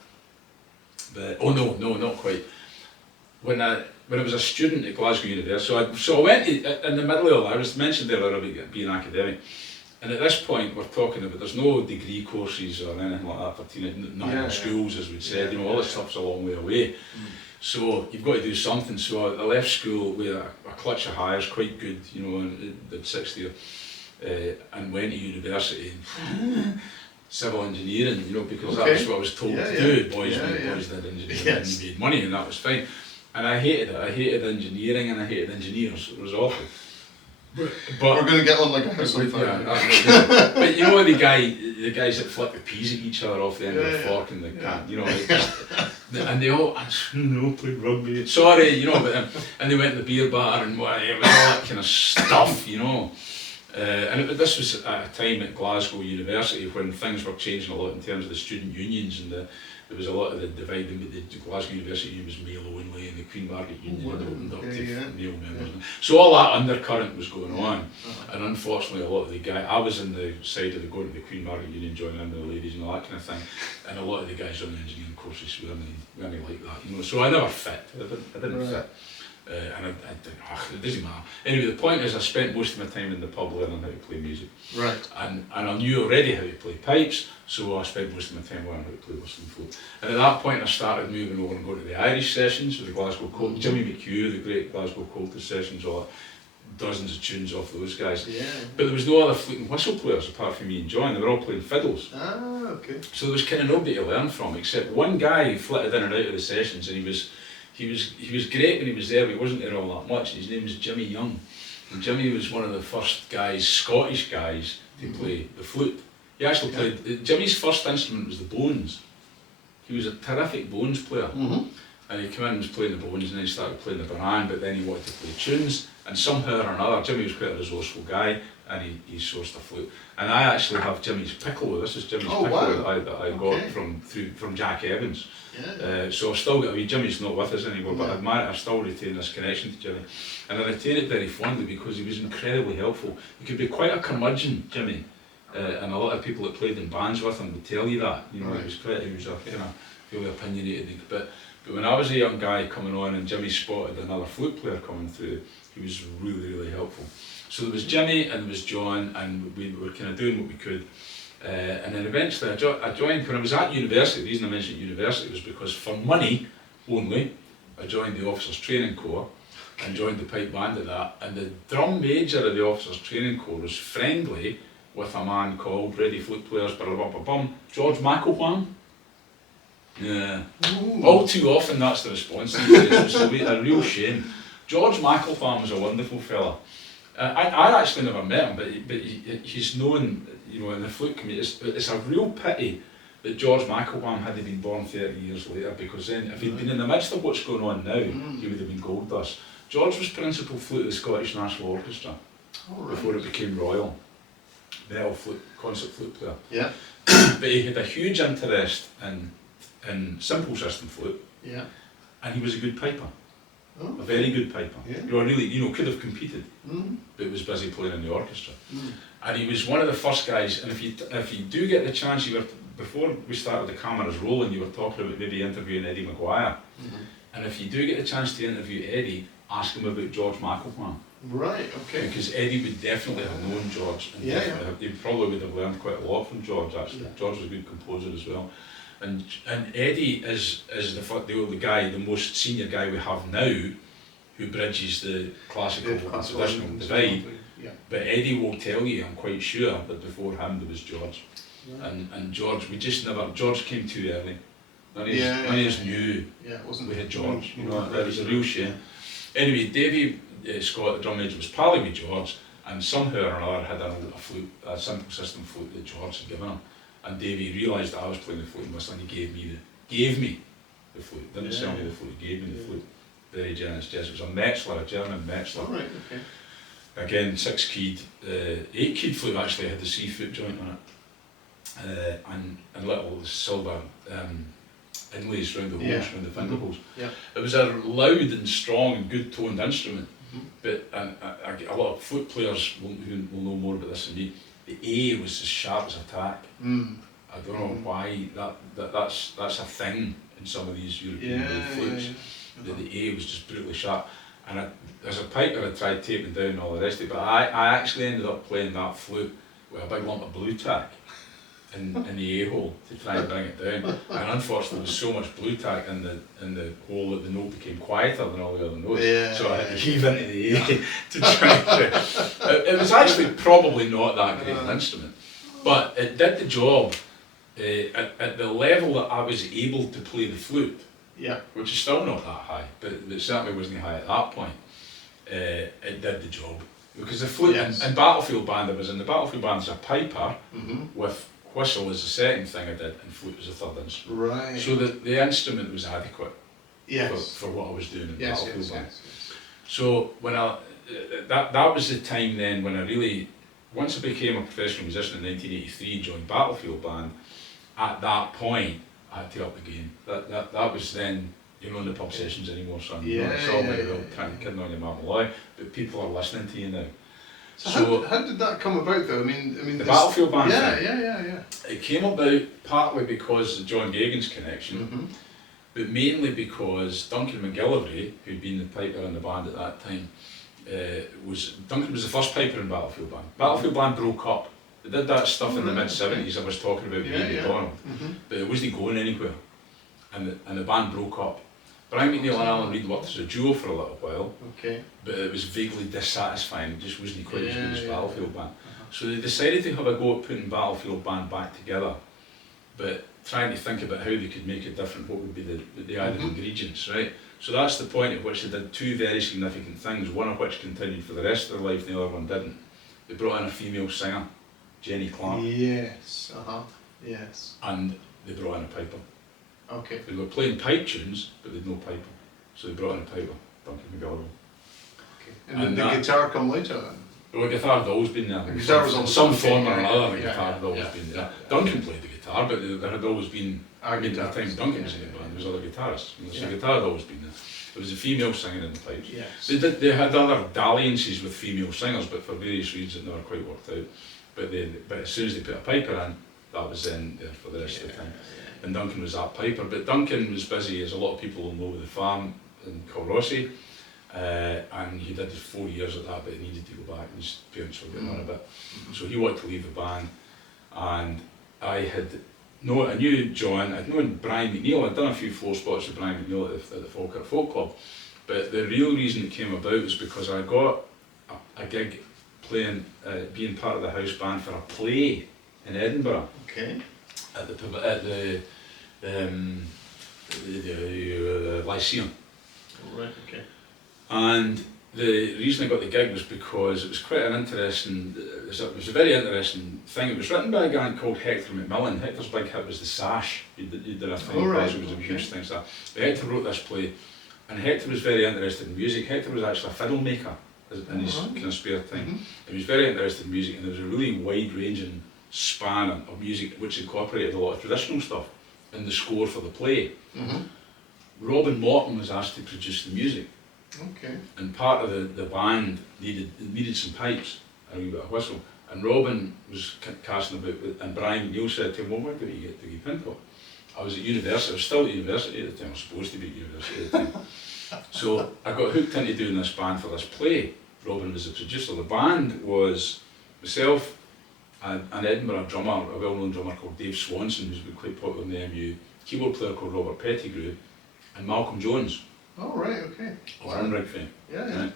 But no, not quite. When I was a student at Glasgow University, so I went to, in the middle of that, I was mentioned earlier about being academic, and at this point we're talking about there's no degree courses or anything like that for teenage, not in schools as we'd said, you know, all this stuff's a long way away. So you've got to do something. So I left school with a clutch of hires, quite good, you know, and did 6th year, and went to university. Civil engineering, you know, because that was what I was told to do. Boys did engineering and made money, and that was fine. And I hated it. I hated engineering and I hated engineers. It was awful. But we're going to get on like a house on fire. But you know the guys that flick the peas at each other off the end of the fork and the can, you know, and they all played rugby. Sorry, you know, but and they went to the beer bar and it was all that kind of stuff, you know. This was at a time at Glasgow University when things were changing a lot in terms of the student unions, and there was a lot of the divide. The Glasgow University Union was male only, and the Queen Margaret Union had opened up to male members. Yeah. So all that undercurrent was going on, and unfortunately a lot of the guys, I was on the side of going to the Queen Margaret Union, joining in with the ladies and all that kind of thing, and a lot of the guys on the engineering courses weren't like that, so I never fit. I didn't fit. And it doesn't matter. Anyway, the point is I spent most of my time in the pub learning how to play music. Right. And I knew already how to play pipes, so I spent most of my time learning how to play whistle and flute. And at that point I started moving over and going to the Irish sessions with the Glasgow Colts, Jimmy McHugh, the great Glasgow Colts sessions, all dozens of tunes off those guys. Yeah. But there was no other flute and whistle players apart from me and John, they were all playing fiddles. Ah, okay. So there was kind of nobody to learn from except one guy who flitted in and out of the sessions, and he was great when he was there, but he wasn't there all that much. His name was Jimmy Young. And Jimmy was one of the first guys, Scottish guys, to play the flute. He actually played, Jimmy's first instrument was the bones. He was a terrific bones player. And he came in and was playing the bones, and then he started playing the baran, but then he wanted to play tunes, and somehow or another, Jimmy was quite a resourceful guy, and he sourced a flute. And I actually have Jimmy's piccolo. This is Jimmy's piccolo that I got from Jack Evans. So I've still got, Jimmy's not with us anymore, but I still retain this connection to Jimmy. And I retain it very fondly because he was incredibly helpful. He could be quite a curmudgeon, Jimmy, and a lot of people that played in bands with him would tell you that. He was a kind of really opinionated. But when I was a young guy coming on and Jimmy spotted another flute player coming through, he was really, really helpful. So there was Jimmy and there was John, and we were kind of doing what we could. And then eventually I joined, when I was at university. The reason I mentioned university was because for money only, I joined the Officers Training Corps and joined the pipe band at that. And the drum major of the Officers Training Corps was friendly with a man called, ready flute players, George McElwham. Yeah. Ooh. All too often that's the response these days, so a real shame. George McElwham was a wonderful fella. I actually never met him, but he's known, in the flute community. It's a real pity that George McElwham had been born 30 years later, because then if he'd been in the midst of what's going on now, he would have been gold dust. George was principal flute of the Scottish National Orchestra before it became royal. Metal flute, concert flute player. Yeah. But he had a huge interest in simple system flute. Yeah. And he was a good piper. Oh. A very good piper. Yeah. Really, could have competed, but was busy playing in the orchestra. And he was one of the first guys. And if you do get the chance, before we started the cameras rolling, you were talking about maybe interviewing Eddie Maguire. And if you do get the chance to interview Eddie, ask him about George McElwham. Right. Okay. Because Eddie would definitely have known George, and he probably would have learned quite a lot from George. Actually, George was a good composer as well. And Eddie is the guy, the most senior guy we have now, who bridges the classical and traditional divide. Yeah. But Eddie will tell you, I'm quite sure, that before him there was George. Yeah. And George, George came too early. None of us knew we had George. That was a real shame. Anyway, Davey Scott, the drum major, was pally with George, and somehow or another had a flute, a simple system flute that George had given him. And Davey realised that I was playing the flute and whistle, and he gave me the flute. Didn't sell me the flute, he gave me the flute. Very generous gesture. It was a Metzler, a German Metzler. Oh, right, okay. Again, 6-keyed, 8-keyed flute actually, had the C-foot joint on it. And little silver inlays around the holes, around the finger holes. Yeah. It was a loud and strong and good toned instrument. But a lot of flute players who will know more about this than me, the A was as sharp as a tack. I don't know why that's a thing in some of these European flutes. The A was just brutally sharp. And as a piper I tried taping down all the rest of it, but I actually ended up playing that flute with a big lump of blue tack in the A-hole to try and bring it down. And unfortunately there was so much blue tack in the hole that the note became quieter than all the other notes. So I had to heave into the A to try to... It was actually probably not that great an instrument, but it did the job at the level that I was able to play the flute, which is still not that high, but it certainly wasn't high at that point. It did the job. Because the flute and Battlefield Band, I was in the Battlefield Band as a piper, with whistle as the second thing I did, and flute as the third instrument. Right. So the instrument was adequate for what I was doing in Battlefield Band. So when that was the time then when I really once I became a professional musician in 1983 and joined Battlefield Band, at that point I had to up the game. That was then, you're not in the pub sessions anymore, son. It's all very well trying to kid on your Malloy, but people are listening to you now. So how did that come about though? I mean the Battlefield Band thing. Yeah. It came about partly because of John Gagan's connection, but mainly because Duncan McGillivray, who'd been the piper in the band at that time, Duncan was the first piper in Battlefield Band. Battlefield Band broke up. They did that stuff in the mid-70s I was talking about with Ian McDonald, but it wasn't going anywhere, and the band broke up. Brian McNeil and Alan Reid worked as a duo for a little while, but it was vaguely dissatisfying. It just wasn't quite as good as Battlefield Band. So they decided to have a go at putting Battlefield Band back together, but trying to think about how they could make it different, what would be the added ingredients, right? So that's the point at which they did two very significant things, one of which continued for the rest of their life and the other one didn't. They brought in a female singer, Jenny Clark. Yes, yes. And they brought in a piper. Okay. They were playing pipe tunes, but they'd no piper. So they brought in a piper, Duncan McGillivray. Okay. And did the guitar come later then? Well, the guitar had always been there. The guitar was in on some form or another, the guitar had always been there. Yeah. Duncan played the guitar, but there had always been, at the time Duncan was in the band, there was other guitarists. So the guitar had always been there. It was a female singing in the pipes. Yes. They had other dalliances with female singers, but for various reasons it never quite worked out. But as soon as they put a piper in, that was then there for the rest of the time. And Duncan was that piper, but Duncan was busy, as a lot of people will know, with the farm in Colrossie, and he did 4 years at that, but he needed to go back, and his parents were getting on a bit. So he wanted to leave the band, and I knew John, I'd known Brian McNeil, I'd done a few floor spots with Brian McNeil at the Falkirk Folk Club, but the real reason it came about was because I got a gig playing, being part of the house band for a play in Edinburgh. Okay. At the Lyceum. Right, okay. And the reason I got the gig was because it was quite an interesting, it was a very interesting thing. It was written by a guy called Hector McMillan. Hector's big hit was The Sash. He did a thing, it was a huge thing. So Hector wrote this play, and Hector was very interested in music. Hector was actually a fiddle maker in his kind of spare time. He was very interested in music, and there was a really wide-ranging span of music which incorporated a lot of traditional stuff in the score for the play. Robin Morton was asked to produce the music. Okay. And part of the band needed some pipes and a wee bit of whistle. And Robin was casting about, and Brian McNeil said to him, well, why don't you get Dougie Pincock? I was at university, I was still at university at the time, I was supposed to be at university at the time. So I got hooked into doing this band for this play. Robin was the producer. The band was myself, an Edinburgh drummer, a well-known drummer called Dave Swanson, who's been quite popular in the MU, keyboard player called Robert Pettigrew, and Malcolm Jones. Oh, right, okay. Rig fame. Yeah.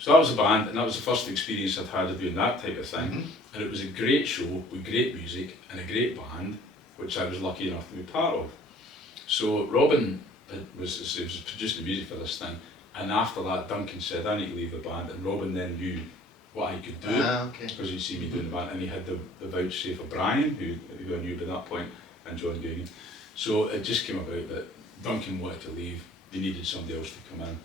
So that was the band, and that was the first experience I'd had of doing that type of thing. And it was a great show with great music and a great band, which I was lucky enough to be part of. So Robin was producing the music for this thing, and after that Duncan said, I need to leave the band, and Robin then knew what I could do, because he'd seen me doing the band, and he had the vouchsafe of Brian, who I knew by that point, and John Gagan. So it just came about that Duncan wanted to leave, they needed somebody else to come in.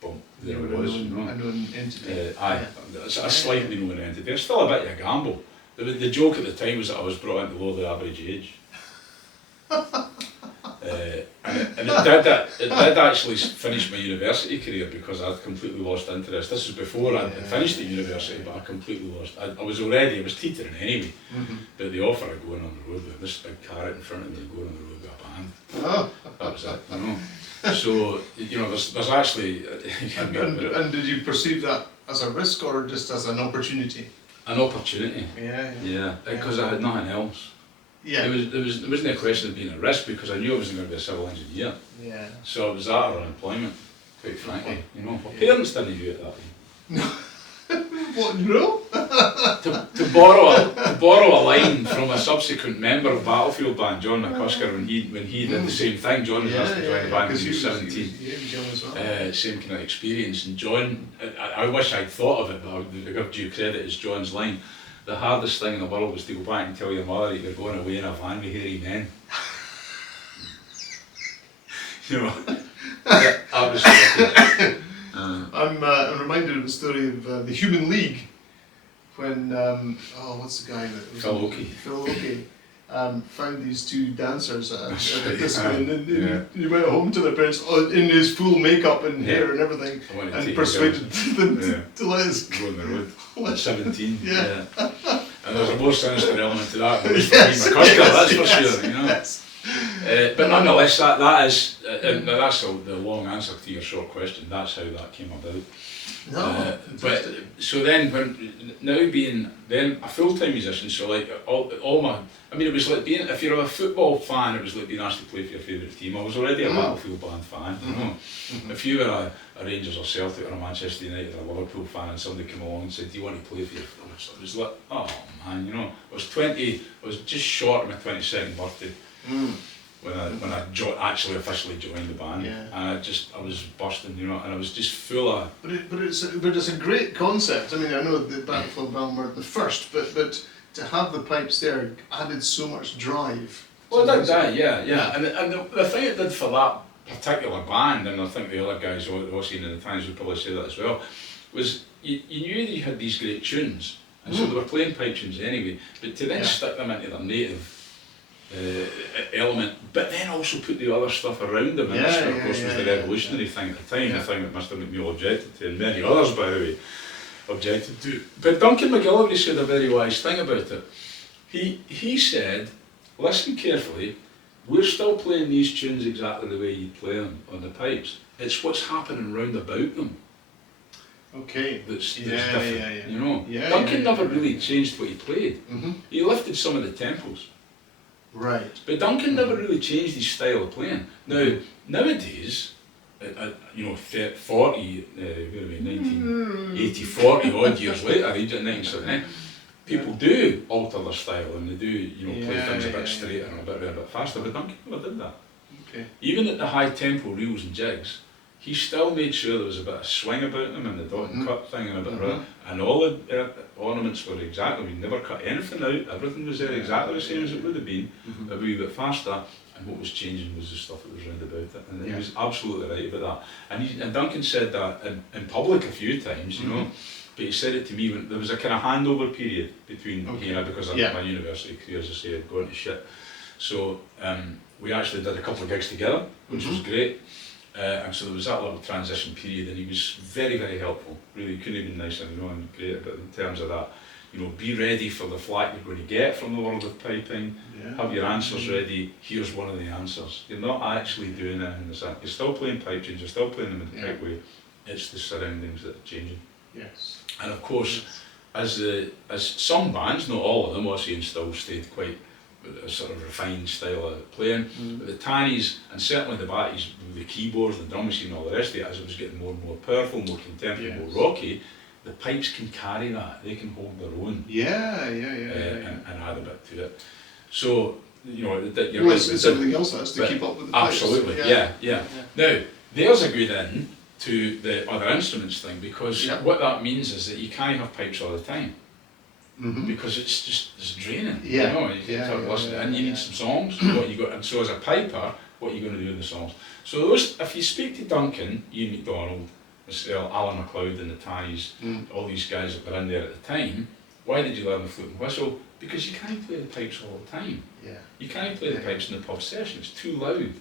Boom, there it was. A known entity. It's a slightly known entity. It's still a bit of a gamble. The joke at the time was that I was brought in below the average age. And it did actually finish my university career, because I'd completely lost interest. This was before I'd finished at university, but I completely lost. I was teetering anyway, but the offer of going on the road with this big carrot in front of me, going on the road with a band, that was it, So, there's actually... and did you perceive that as a risk or just as an opportunity? An opportunity. Yeah, because I had nothing else. Yeah. There wasn't a question of being a risk, because I knew I wasn't going to be a civil engineer. Yeah. So it was that or unemployment, quite frankly. My parents didn't view it that way. No. What, no? to borrow a line from a subsequent member of Battlefield Band, John McCusker, when he did the same thing. John was asked to join the band when he was 17. Same kind of experience. And John, I wish I'd thought of it, but I give due credit as John's line. The hardest thing in the world was to go back and tell your mother that you're going away in a van with hairy men. That was. I'm reminded of the story of the Human League. when what's the guy that was Phil Oakey. Phil Oakey found these two dancers at a disco, and then he went home to their parents in his full makeup and hair and everything, and persuaded them to let us go on the road at 17. Yeah. And there's a more sinister element to that than yes, McCusker, that's for sure, you know. Yes. But nonetheless, that is, that's the long answer to your short question. That's how that came about. No, but so then, now being then a full-time musician, so like all my, I mean, it was like being, if you're a football fan, it was like being asked to play for your favourite team. I was already a Battlefield Band fan, you know. If you were a Rangers or Celtic or a Manchester United or a Liverpool fan, and somebody came along and said, "Do you want to play for your?" I was like, "Oh man, you know." I was just short of my 22nd birthday. When I actually officially joined the band, and I was bursting, you know, and I was just full of. But it's a great concept. I mean, I know the Battlefield Band weren't the first, but to have the pipes there added so much drive. Well, it did that, yeah. And the thing it did for that particular band, and I think the other guys also in the times would probably say that as well, was you knew that you had these great tunes, and so they were playing pipe tunes anyway, but to then stick them into their native element, but then also put the other stuff around them, and this of course was the revolutionary thing at the time, the thing that Mr McNeil objected to, and many others by the way objected to. But Duncan McGillivray said a very wise thing about it. He said, listen carefully, we're still playing these tunes exactly the way you play them on the pipes. It's what's happening round about them. Okay. That's different. You know. Duncan never really changed what he played. He lifted some of the tempos. Right. But Duncan never really changed his style of playing. Now, nowadays, 40 odd years later, 1979, people do alter their style and they do, play things a bit straighter and a bit faster, but Duncan never did that. Okay. Even at the high tempo reels and jigs, he still made sure there was a bit of swing about them and the dot and cut thing and a bit of and all the ornaments were exactly, we never cut anything out, everything was there exactly the same as it would have been, a wee bit faster, and what was changing was the stuff that was round about it, and he was absolutely right about that. And Duncan said that in public a few times, you know, but he said it to me when there was a kind of handover period between he and I, because my university career, as I say, had gone to shit. So we actually did a couple of gigs together, which was great. And so there was that little transition period, and he was very, very helpful. Really couldn't have been nicer, and great about in terms of that. Be ready for the flack you're going to get from the world of piping. Have your answers ready. Here's one of the answers. You're not actually doing anything as that. You're still playing pipe tunes. You're still playing them in the pipe way. It's the surroundings that are changing. Yes. And of course, as some bands, not all of them, obviously, still stayed quite a sort of refined style of playing. But the Tannies, and certainly the Batties, the keyboards, the drum machine, and all the rest of it, as it was getting more and more powerful, more contemporary, more rocky, the pipes can carry that. They can hold their own. And add a bit to it. So, it's everything else has to keep up with the pipes. Absolutely, yeah. Now, there's a good in to the other instruments thing, because what that means is that you can't have pipes all the time. Because it's draining. And you need some songs. And so as a piper, what are you going to do in the songs? So if you speak to Duncan, Ian MacDonald, Alan MacLeod and the Tannies, all these guys that were in there at the time, why did you learn the flute and whistle? Because you can't play the pipes all the time. You can't play the pipes in the pub session. It's too loud.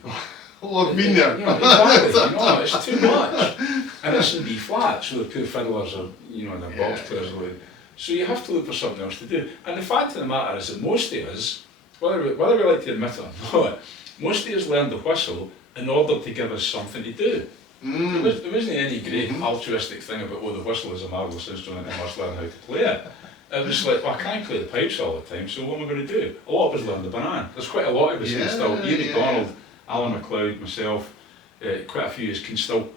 Oh, I've been there. Exactly. It's too much. And it's in B flat, so the poor fiddlers are, and their box players are. So you have to look for something else to do. And the fact of the matter is that most of us, whether we like to admit it or not, most of us learned the whistle in order to give us something to do. There wasn't any great altruistic thing about, the whistle is a marvellous instrument and I must learn how to play it. It was like, I can't play the pipes all the time, so what am I going to do? A lot of us learned the banana. There's quite a lot of us can still, Ian MacDonald, Alan MacLeod, myself, quite a few of us can still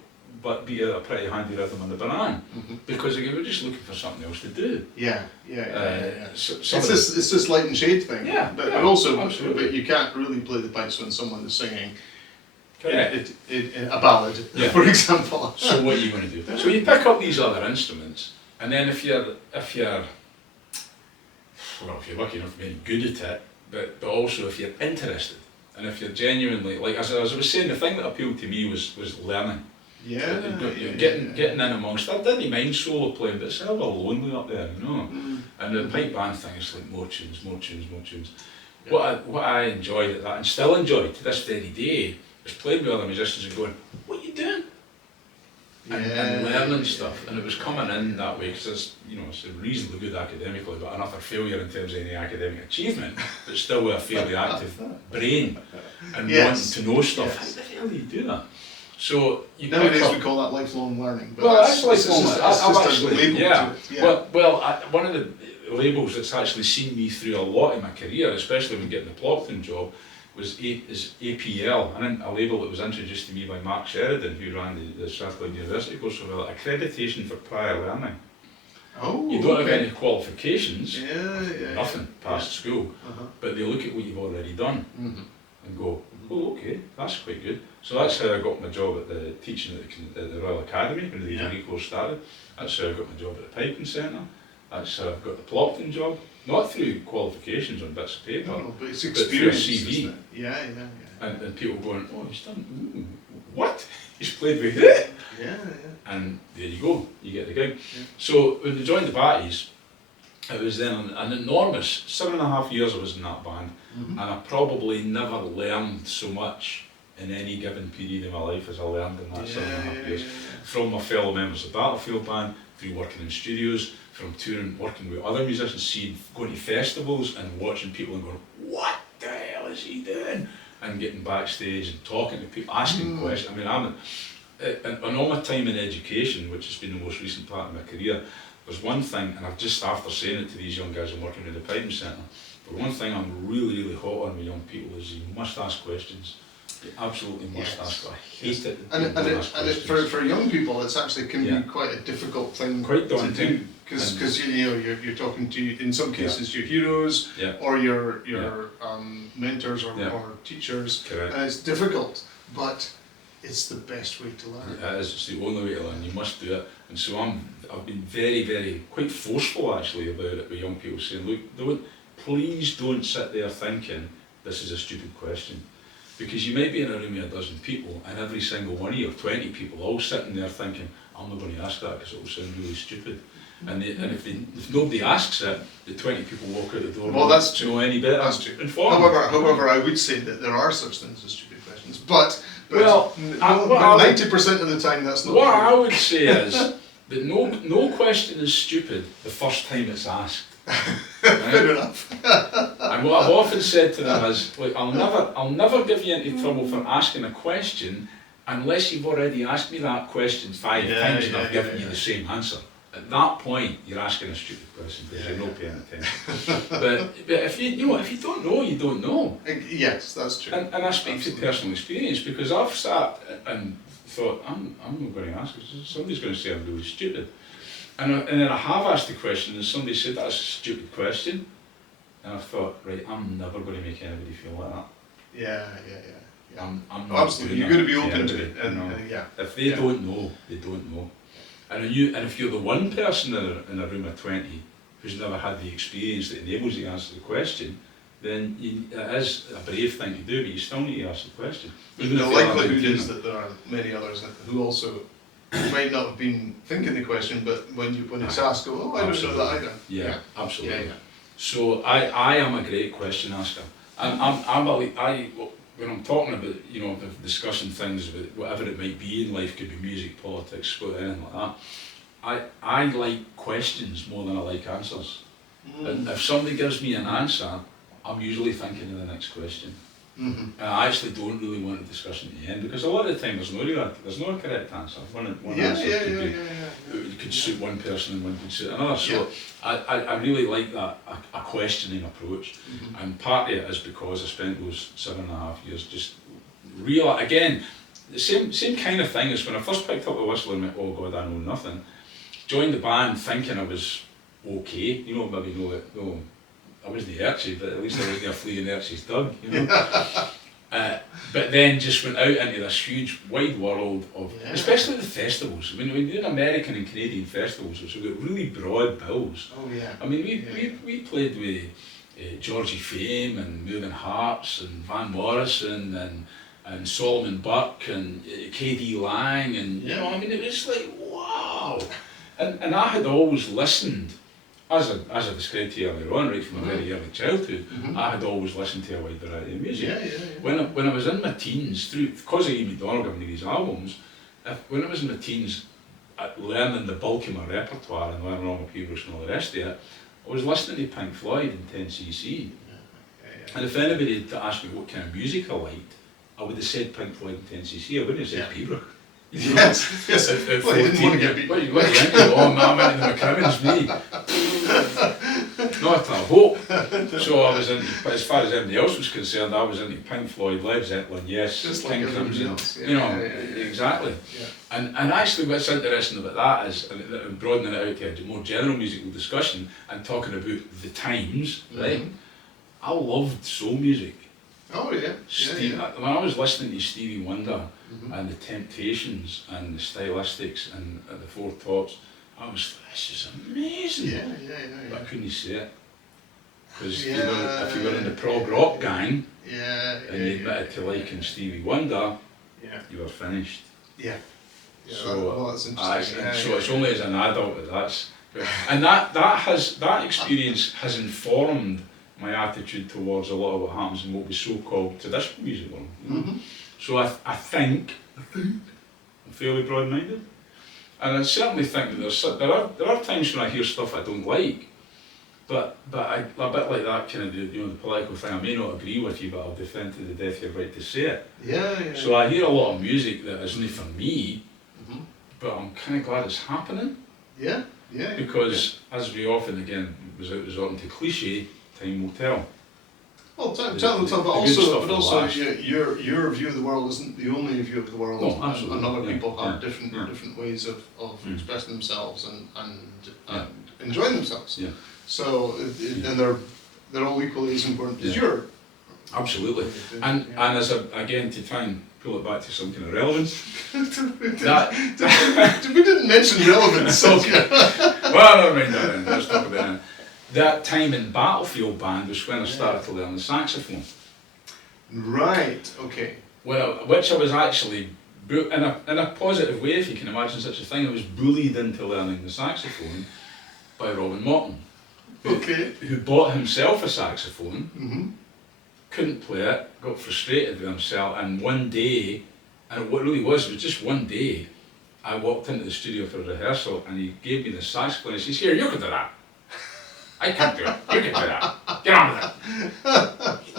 beat a pretty handy rhythm on the banana, because again, we're just looking for something else to do. It's this light and shade thing. But also, but you can't really play the pipes when someone is singing a ballad, for example. So what are you going to do? So you pick up these other instruments, and then if you're lucky enough to be good at it, but also if you're interested, and if you're genuinely, like as I was saying, the thing that appealed to me was learning. Getting in amongst. I didn't mind solo playing, but it's a little lonely up there, you know. And the pipe band thing is like more tunes. Yeah. What I enjoyed at that, and still enjoy to this very day, is playing with other musicians and going, "What are you doing?" And learning stuff. And it was coming in that way because it's a reasonably good academically, but an utter failure in terms of any academic achievement, but still with a fairly active brain and wanting to know stuff. How the hell do you do that? So nowadays we call that lifelong learning. But that's lifelong learning. Yeah. Well, one of the labels that's actually seen me through a lot in my career, especially when getting the Plockton job, is APL, and a label that was introduced to me by Mark Sheridan, who ran the Strathclyde University course, so accreditation for prior learning. Oh, you don't have any qualifications, nothing Yeah. past school, but they look at what you've already done and go, oh, okay, that's quite good. So that's how I got my job at the teaching at the Royal Academy when the degree course started. That's how I got my job at the Piping Centre. That's how I've got the Plockton job. Not through qualifications on bits of paper, but it's but through a experience. CV. Yeah. And people going, oh, he's done, what? He's played with it? Yeah. And there you go, you get the gig. Yeah. So when they joined the Batties, it was then an enormous 7.5 years I was in that band, and I probably never learned so much in any given period of my life as I learned in that 7.5 years. From my fellow members of the Battlefield band, through working in studios, from touring, working with other musicians, going to festivals and watching people and going, what the hell is he doing? And getting backstage and talking to people, asking questions. I mean, and all my time in education, which has been the most recent part of my career, there's one thing, and I've just after saying it to these young guys I'm working in the Piping Centre, but one thing I'm really hot on with young people is you must ask questions. You absolutely must ask. I hate it. And for young people, it's actually can be quite a difficult thing to do. Because you're talking to, in some cases, your heroes or your mentors or teachers. Correct. And it's difficult, but it's the best way to learn. It is. It's the only way to learn. You must do it. And so I've been very quite forceful actually about it with young people, saying, look, please don't sit there thinking this is a stupid question. Because you might be in a room with a dozen people and every single one of you, or 20 people, all sitting there thinking, I'm not going to ask that because it will sound really stupid. And if nobody asks it, the 20 people walk out the door. Well, that's true. Know any better. That's true. Informed. However, I would say that there are such things as stupid questions, but 90% of the time that's not what true. I would say is that no question is stupid the first time it's asked. Fair enough. And what I've often said to them is, look, I'll never give you into trouble for asking a question unless you've already asked me that question 5 times and I've given you the same answer. At that point, you're asking a stupid question because you're not paying attention. but if you don't know, you don't know. Yes, that's true. And I speak from personal experience because I've sat and thought, I'm not going to ask. Somebody's going to say I'm really stupid. And then I have asked the question and somebody said that's a stupid question. And I thought, right, I'm never going to make anybody feel like that. Yeah. I'm not absolutely. You're going to be open to it. And if they don't know, they don't know. And if you're the one person in a room of 20 who's never had the experience that enables you to answer the question, then it is a brave thing to do, but you still need to ask the question. The likelihood is that there are many others who also might not have been thinking the question, but when it's asked, go, I don't know that either. Yeah, absolutely. Yeah. So I am a great question asker. When I'm talking about, discussing things about whatever it might be in life, could be music, politics, sport, anything like that, I like questions more than I like answers. And if somebody gives me an answer, I'm usually thinking of the next question. And I actually don't really want a discussion at the end because a lot of the time there's no correct answer. One answer could suit one person and one could suit another. So I really like that a questioning approach, and part of it is because I spent those 7.5 years just again the same kind of thing as when I first picked up the whistle and went, oh God, I know nothing. Joined the band thinking I was okay, maybe I wasn't the Archie, but at least I wasn't a flea in Archie's dug, but then just went out into this huge wide world of, especially the festivals. I mean, we did American and Canadian festivals, which have got really broad bills. Oh yeah. I mean, we played with Georgie Fame and Moving Hearts and Van Morrison and and Solomon Burke and K.D. Lang, and you know, I mean, it was like, wow. And I had always listened, as I described to you earlier on, right from a very early childhood, I had always listened to a wide variety of music. When I was in my teens, because of Ian MacDonald giving me these albums, when I was in my teens, learning the bulk of my repertoire and learning all my Pembroke and all the rest of it, I was listening to Pink Floyd and 10cc. And if anybody had asked me what kind of music I liked, I would have said Pink Floyd and 10cc. I wouldn't have said Pembroke. Yes. Well, you didn't want to get beat. What are you into? Oh, I'm into the McCrimmons, me. Not a hope. So I was into, but as far as anybody else was concerned, I was into Pink Floyd, Led Zeppelin, yes, just King like Crimson, else. Exactly. Yeah. And actually what's interesting about that is, and broadening it out to a more general musical discussion and talking about the times, right? I loved soul music. Oh yeah. When I was listening to Stevie Wonder and the Temptations and the Stylistics and the Four Tops, I was like, this is amazing. But I couldn't say it. Because if you were in the prog rock gang and you admitted to liking Stevie Wonder, you were finished. So, that's interesting. So it's only as an adult that's, and that experience has informed my attitude towards a lot of what happens in what we so-called traditional music world. So I think I'm fairly broad-minded, and I certainly think that there are times when I hear stuff I don't like, but I, a bit like that kind of the political thing. I may not agree with you, but I'll defend to the death your right to say it. So I hear a lot of music that isn't for me, but I'm kind of glad it's happening. Because as we often again resorting to cliche, time will tell. Well, time will tell, but also your view of the world isn't the only view of the world. No, absolutely. And other people have different ways of expressing themselves and enjoying themselves. So and they're all equally as important as your. Absolutely. And as again to try and pull it back to some kind of relevance. We didn't mention relevance. Okay. Well, never mind that then. Let's talk about it. That time in Battlefield Band was when I started to learn the saxophone. Right, okay. Well, which I was actually, in a positive way, if you can imagine such a thing, I was bullied into learning the saxophone by Robin Morton, who bought himself a saxophone, couldn't play it, got frustrated with himself, and one day, and what really was just one day, I walked into the studio for a rehearsal and he gave me the saxophone and he says, "Here, you can do that. I can't do it. You can do that. Get on with it."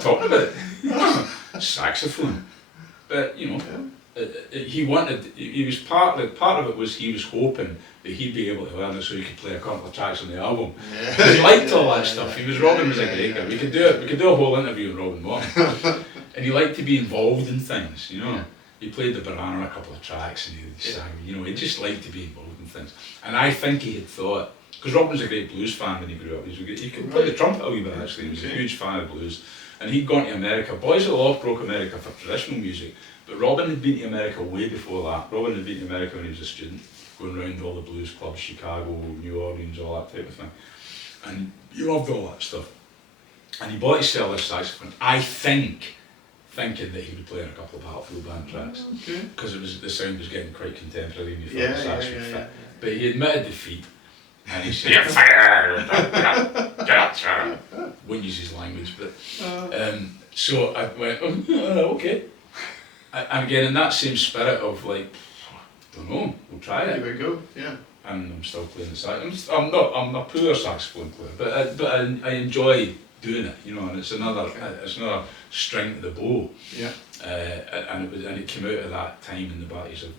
Talking about it. Saxophone. But, he was part of it was he was hoping that he'd be able to learn it so he could play a couple of tracks on the album. He liked all that stuff. Robin was a great guy. We could do a whole interview with Robin Morton. And he liked to be involved in things, He played the banana on a couple of tracks and he sang, he just liked to be involved in things. And I think he had thought, because Robin was a great blues fan when he grew up. He could play the trumpet a wee bit actually. He was a huge fan of blues. And he'd gone to America. Boys of the Law broke America for traditional music. But Robin had been to America way before that. Robin had been to America when he was a student, going around all the blues clubs, Chicago, New Orleans, all that type of thing. And he loved all that stuff. And he bought himself this saxophone, I think, thinking that he would play on a couple of Battlefield Band tracks. Because the sound was getting quite contemporary and he thought the sax would fit. But he admitted defeat. And he said, "You're fired! Get up, sir!" Won't use his language, but so I went, okay. And again, in that same spirit of like, don't know, we'll try it. Here we go, And I'm still playing the sax. I'm a poor saxophone player, but I enjoy doing it, and it's another string to the bow. And it came out of that time in the batties of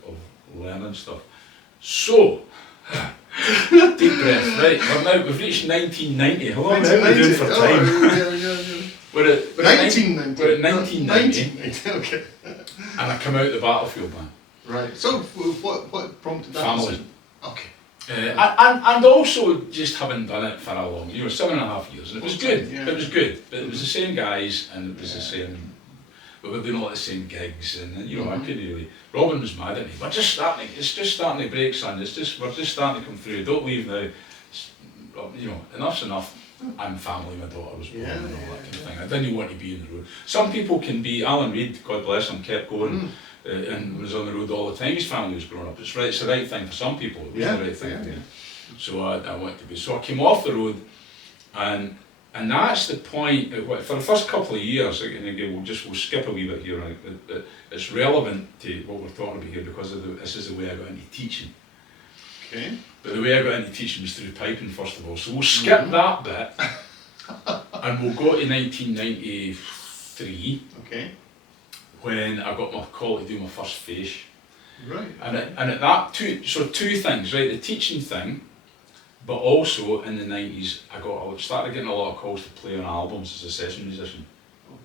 learning stuff. So. Deep breath, right? We've reached 1990. How long are we doing for time? We're at 1990. Okay. And I come out the Battlefield Band. Right. So what prompted that? Family. Okay. And also just having done it for a long, 7.5 years, and it was good. It was good, but it was the same guys, and it was the same. We were doing a lot of the same gigs, and I couldn't really. Robin was mad at me. It's just starting to break, son. We're just starting to come through. Don't leave now. Enough's enough. and family, my daughter was born and all that kind of thing. I didn't want to be on the road. Some people can be, Alan Reid, God bless him, kept going and was on the road all the time. His family was growing up. It's the right thing for some people. It was the right thing for me. So I wanted to be. So I came off the road, and that's the point. For the first couple of years, and again, we'll skip a wee bit here. Right? It's relevant to what we're talking about here because this is the way I got into teaching. Okay. But the way I got into teaching was through piping, first of all. So we'll skip that bit, and we'll go to 1993. Okay. When I got my call to do my first face. Right. And at that, two things, right? The teaching thing, but also in the 90s, I started getting a lot of calls to play on albums as a session musician.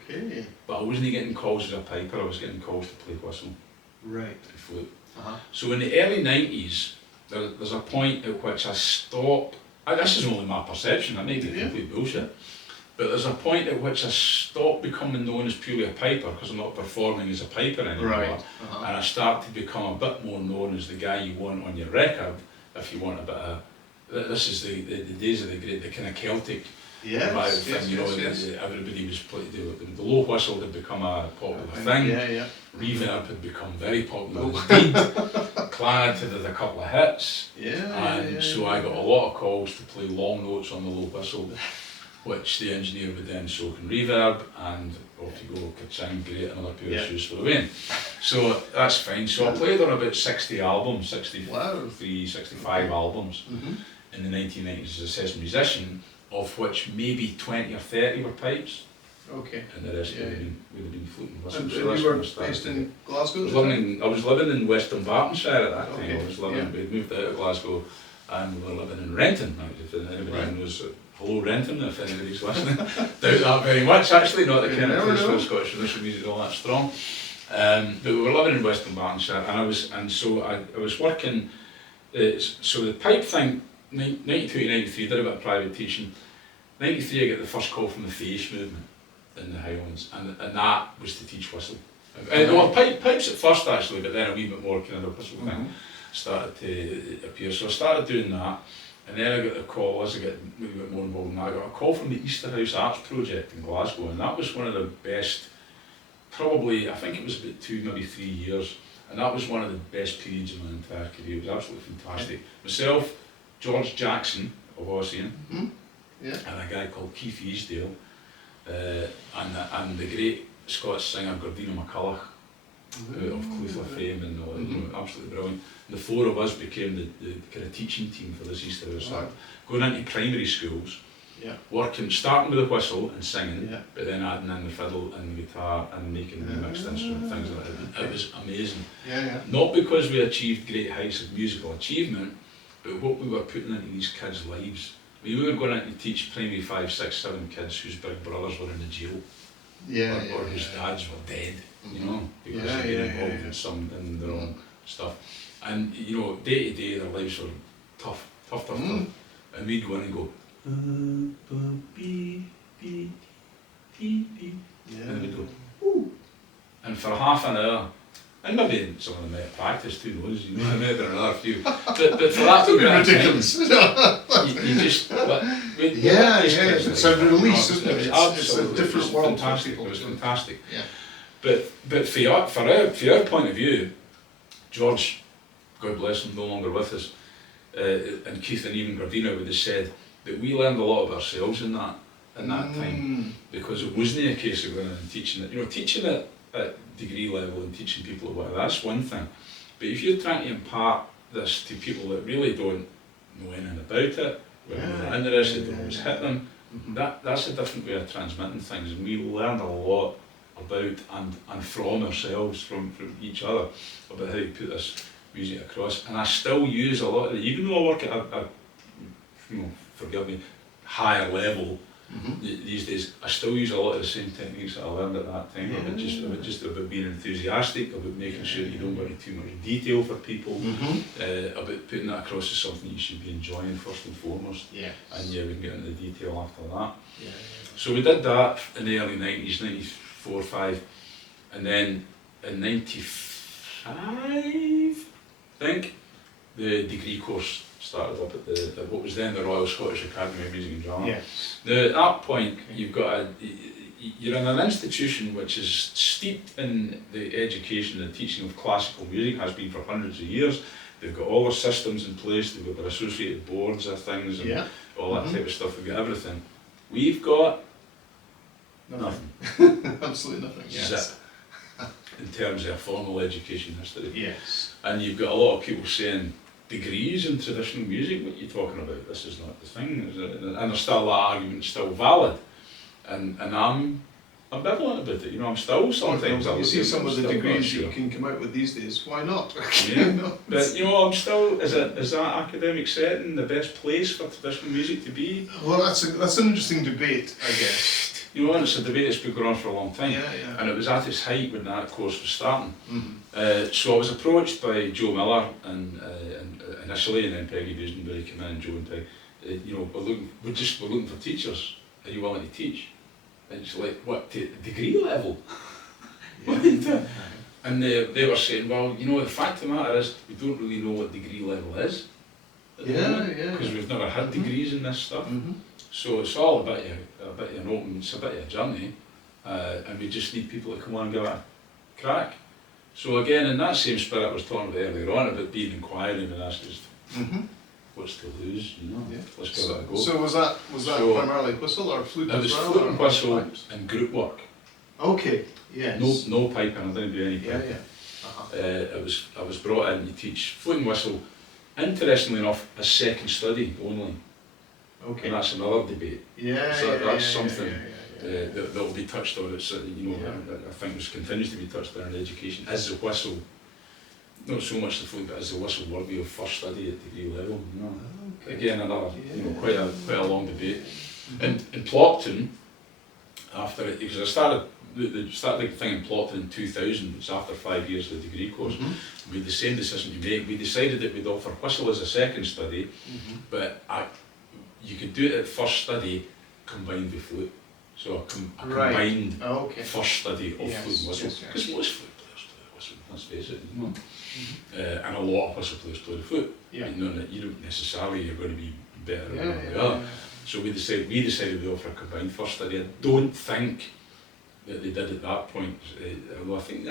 Okay. But I wasn't getting calls as a piper, I was getting calls to play whistle. Right. To flute. Uh-huh. So in the early 90s, there's a point at which I stopped, this is only my perception, that may be complete bullshit, but there's a point at which I stopped becoming known as purely a piper because I'm not performing as a piper anymore. Right. Uh-huh. And I started to become a bit more known as the guy you want on your record if you want a bit of. This is the days of the kind of Celtic thing, everybody was playing. The low whistle had become a popular thing. Reverb had become very popular indeed. Clannad had a couple of hits. So I got a lot of calls to play long notes on the low whistle, which the engineer would then soak in reverb, and off you go, ka-ching, great, another pair of shoes for the wind. So that's fine. So I played on about 60 albums, 63, 65 albums in the 1990s as a session musician, of which maybe 20 or 30 were pipes. Okay. And the rest would have been flute and whistle. And so you were based in Glasgow? I was living in Western Bartonshire at that time. We'd moved out of Glasgow and we were living in Renton. If anybody knows, hello Renton, if anybody's listening. Doubt that very much actually, not the kind of place where Scottish traditional music is all that strong. But we were living in Western Bartonshire, and I was working. So the pipe thing, 92 to 93, did a bit of private teaching. 93, I get the first call from the Face movement in the Highlands, and that was to teach whistle. Pipes at first actually, but then a wee bit more kind of the whistle thing started to appear. So I started doing that. And then I got a call, as I get a little bit more involved in that, I got a call from the Easterhouse Arts Project in Glasgow, and that was one of the best, probably, I think it was about 2, maybe 3 years, and that was one of the best periods of my entire career. It was absolutely fantastic. Myself, George Jackson of Ossian, and a guy called Keith Easdale, and the great Scots singer Gordina McCulloch, of Clutha fame and all, absolutely brilliant. The four of us became the kind of teaching team for this Easterhouse Art, going into primary schools, starting with the whistle and singing, but then adding in the fiddle and the guitar and making the mixed instrument things like that. It was amazing. Not because we achieved great heights of musical achievement, but what we were putting into these kids' lives. We were going out to teach primary 5, 6, 7 kids whose big brothers were in the jail, or whose dads were dead, because they'd been involved in their own stuff. And day to day their lives were tough. And we'd go in and go, and we'd go, ooh. And for half an hour, and maybe some of them might have practiced, who knows, maybe there are another few. But for that to be ridiculous. You just, it's a release, isn't it? It's a different world. Fantastic. It was fantastic. But for your point of view, George, God bless him, no longer with us, and Keith and even Gordina would have said that we learned a lot of ourselves in that time, because it wasn't a case of going in and teaching it. Teaching it at degree level and teaching people about that's one thing, but if you're trying to impart this to people that really don't know anything about it, they're interested, don't always hit them, that's a different way of transmitting things, and we learned a lot about and from ourselves, from each other, about how to put this music across. And I still use a lot of it, even though I work at a forgive me, higher level these days, I still use a lot of the same techniques that I learned at that time. About being enthusiastic, about making sure that you don't go into too much detail for people, about putting that across as something you should be enjoying first and foremost. And we can get into the detail after that. So we did that in the early 90s, 94, 5, and then in 95, I think, the degree course started up at what was then the Royal Scottish Academy of Music and Drama. Yes. Now, at that point, you're in an institution which is steeped in the education and teaching of classical music, has been for hundreds of years. They've got all their systems in place, they've got their associated boards of things and all that type of stuff, they've got everything. We've got nothing. Absolutely nothing. Zip. In terms of a formal education history. Yes. And you've got a lot of people saying, degrees in traditional music, what are you talking about? This is not the thing. And there's still that argument still valid. And I'm ambivalent about it. You know, I'm still sometimes. You see some of the degrees sure. you can come out with these days. Why not? Yeah. But you know, I'm still. Is that academic setting the best place for traditional music to be? Well, that's an interesting debate, I guess. You know, and it's a debate that's been going on for a long time. Yeah. And it was at its height when that course was starting. Mm-hmm. So I was approached by Joe Miller and initially, and then Peggy Dusenberry came in, and Joe and Peg. You know, we're looking for teachers. Are you willing to teach? And it's like, what, to degree level? And they were saying, well, you know, the fact of the matter is, we don't really know what degree level is. Because we've never had degrees in this stuff. Mm-hmm. So it's all a bit of an open, it's a bit of a journey, and we just need people to come on and give it a crack. So again, in that same spirit I was talking about earlier on, about being inquiring and asking, what's to lose, you know, let's give it a go. So was that primarily whistle or flute It as was well? flute and whistle pipes? and group work. Okay, yes. No piping, I didn't do any piping. Yeah. I was brought in to teach flute and whistle, interestingly enough, as second study only. Okay. And that's another debate. That's something Yeah. that will be touched on. It's, you know, I think this continues to be touched on in education. Is the whistle, not so much the flute, but is the whistle worthy of first study at degree level? You know? Okay. Again, another, you know, quite a long debate. And in Plockton, after it, because I started the thing in Plockton in 2000, it's after 5 years of the degree course. We had the same decision to make. We decided that we'd offer whistle as a second study, but you could do it at first study combined with flute. So a combined first study of flute and whistle. Because most flute players play the whistle, let's face it, you know. And a lot of whistle players play the flute. You know that you don't necessarily you're going to be better than one or the other. So we decided we'd offer a combined first study. I don't think that they did at that point. Although I think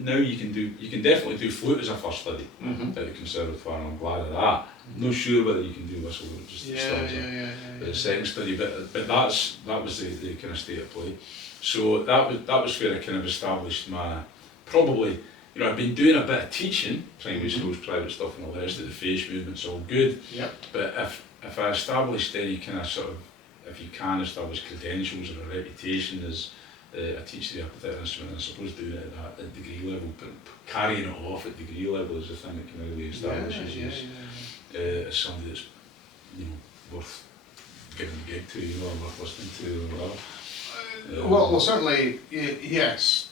now you can definitely do flute as a first study at the conservatoire, and I'm glad of that. I'm not sure whether you can do whistle or just as a second study, but that was the kind of state of play. So that was where I kind of established my, probably, you know, I've been doing a bit of teaching, primary schools, private stuff and all the rest of the face movement's all good. But if I established any kind of sort of, if you can establish credentials or a reputation as a teacher of a particular instrument, I suppose doing it at degree level, but carrying it off at degree level is the thing that can really establish you as somebody that's, you know, worth giving a gig to, you know, or worth listening to, or whatever. Well, certainly, yes.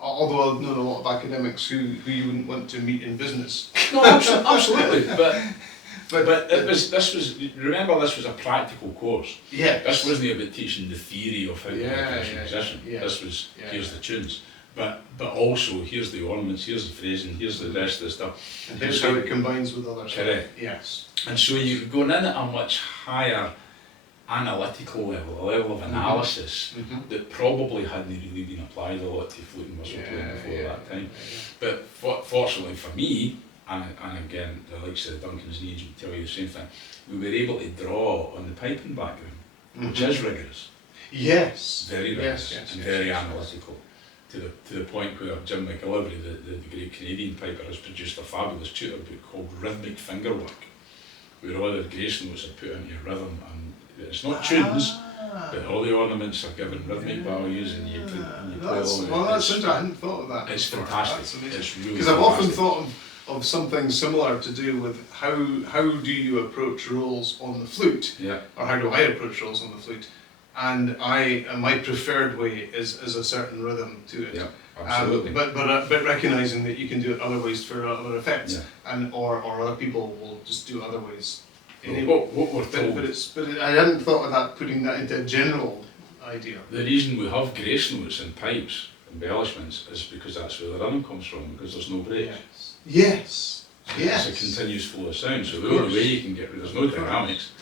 Although I've known a lot of academics who you wouldn't want to meet in business. No, absolutely, but this was remember, this was a practical course. This wasn't about teaching the theory of how to make a musician. This was here's the tunes, but also here's the ornaments, here's the phrasing, here's the rest of the stuff. And here's how it combines with others. Correct. Yes. And so you're going in at a much higher analytical level, a level of analysis that probably hadn't really been applied a lot to flute and whistle playing before that time. But fortunately for me, and again, the likes of Duncan's needs would tell you the same thing, we were able to draw on the piping background, which is rigorous. Very rigorous and very analytical. To the point where Jim McGillivray, the great Canadian piper, has produced a fabulous tutor book called Rhythmic Fingerwork, where all the grace notes are put into rhythm, and it's not tunes, but all the ornaments are given rhythmic values, and you play along. Well, that's interesting. I hadn't thought of that. It's fantastic. It's really because I've often thought of something similar to do with how do you approach roles on the flute, or how do I approach roles on the flute, and my preferred way is a certain rhythm to it. Absolutely. But recognizing that you can do it other ways for other effects, and or other people will just do other ways. What we're told, but I hadn't thought of that, putting that into a general idea. The reason we have grace notes and pipes, embellishments, is because that's where the rhythm comes from, because there's no breaks. Yes. Yes. It's a continuous flow of sound, so the only way you can get rid, there's no dynamics.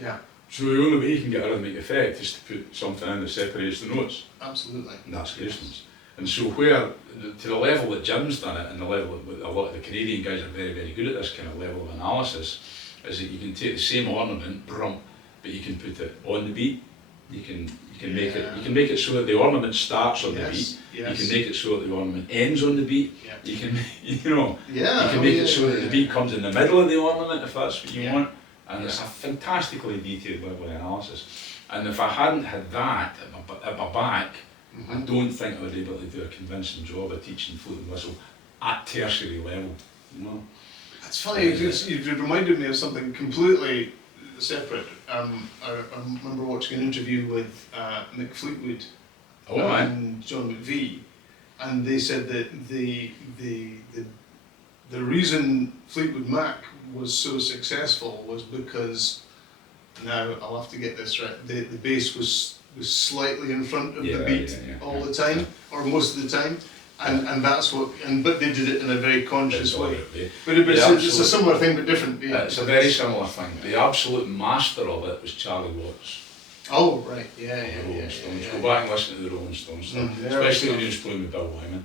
Yeah. So the only way you can get a rhythmic effect is to put something in that separates the notes. Absolutely. And that's graceless. And so where, to the level that Jim's done it, and the level that a lot of the Canadian guys are very, very good at this kind of level of analysis, is that you can take the same ornament, but you can put it on the beat. You can make it so that the ornament starts on the beat. Yes. You can make it so that the ornament ends on the beat. Yeah. You can you can make it so that the beat comes in the middle of the ornament if that's what you want. And it's a fantastically detailed level of analysis. And if I hadn't had that at my back, I don't think I would be able to do a convincing job of teaching flute and whistle at tertiary level. You know? It's funny, you've reminded me of something completely separate. I remember watching an interview with Mick Fleetwood and John McVie, and they said that the reason Fleetwood Mac was so successful was because, now I'll have to get this right, the bass was slightly in front of the beat all the time, or most of the time. And that's what, but they did it in a very conscious way. But it's a similar thing, but different. Yeah. It's a very similar thing. The absolute master of it was Charlie Watts. Oh, right, The Rolling Stones. Go back and listen to the Rolling Stones stuff, especially when he was playing with Bill Wyman.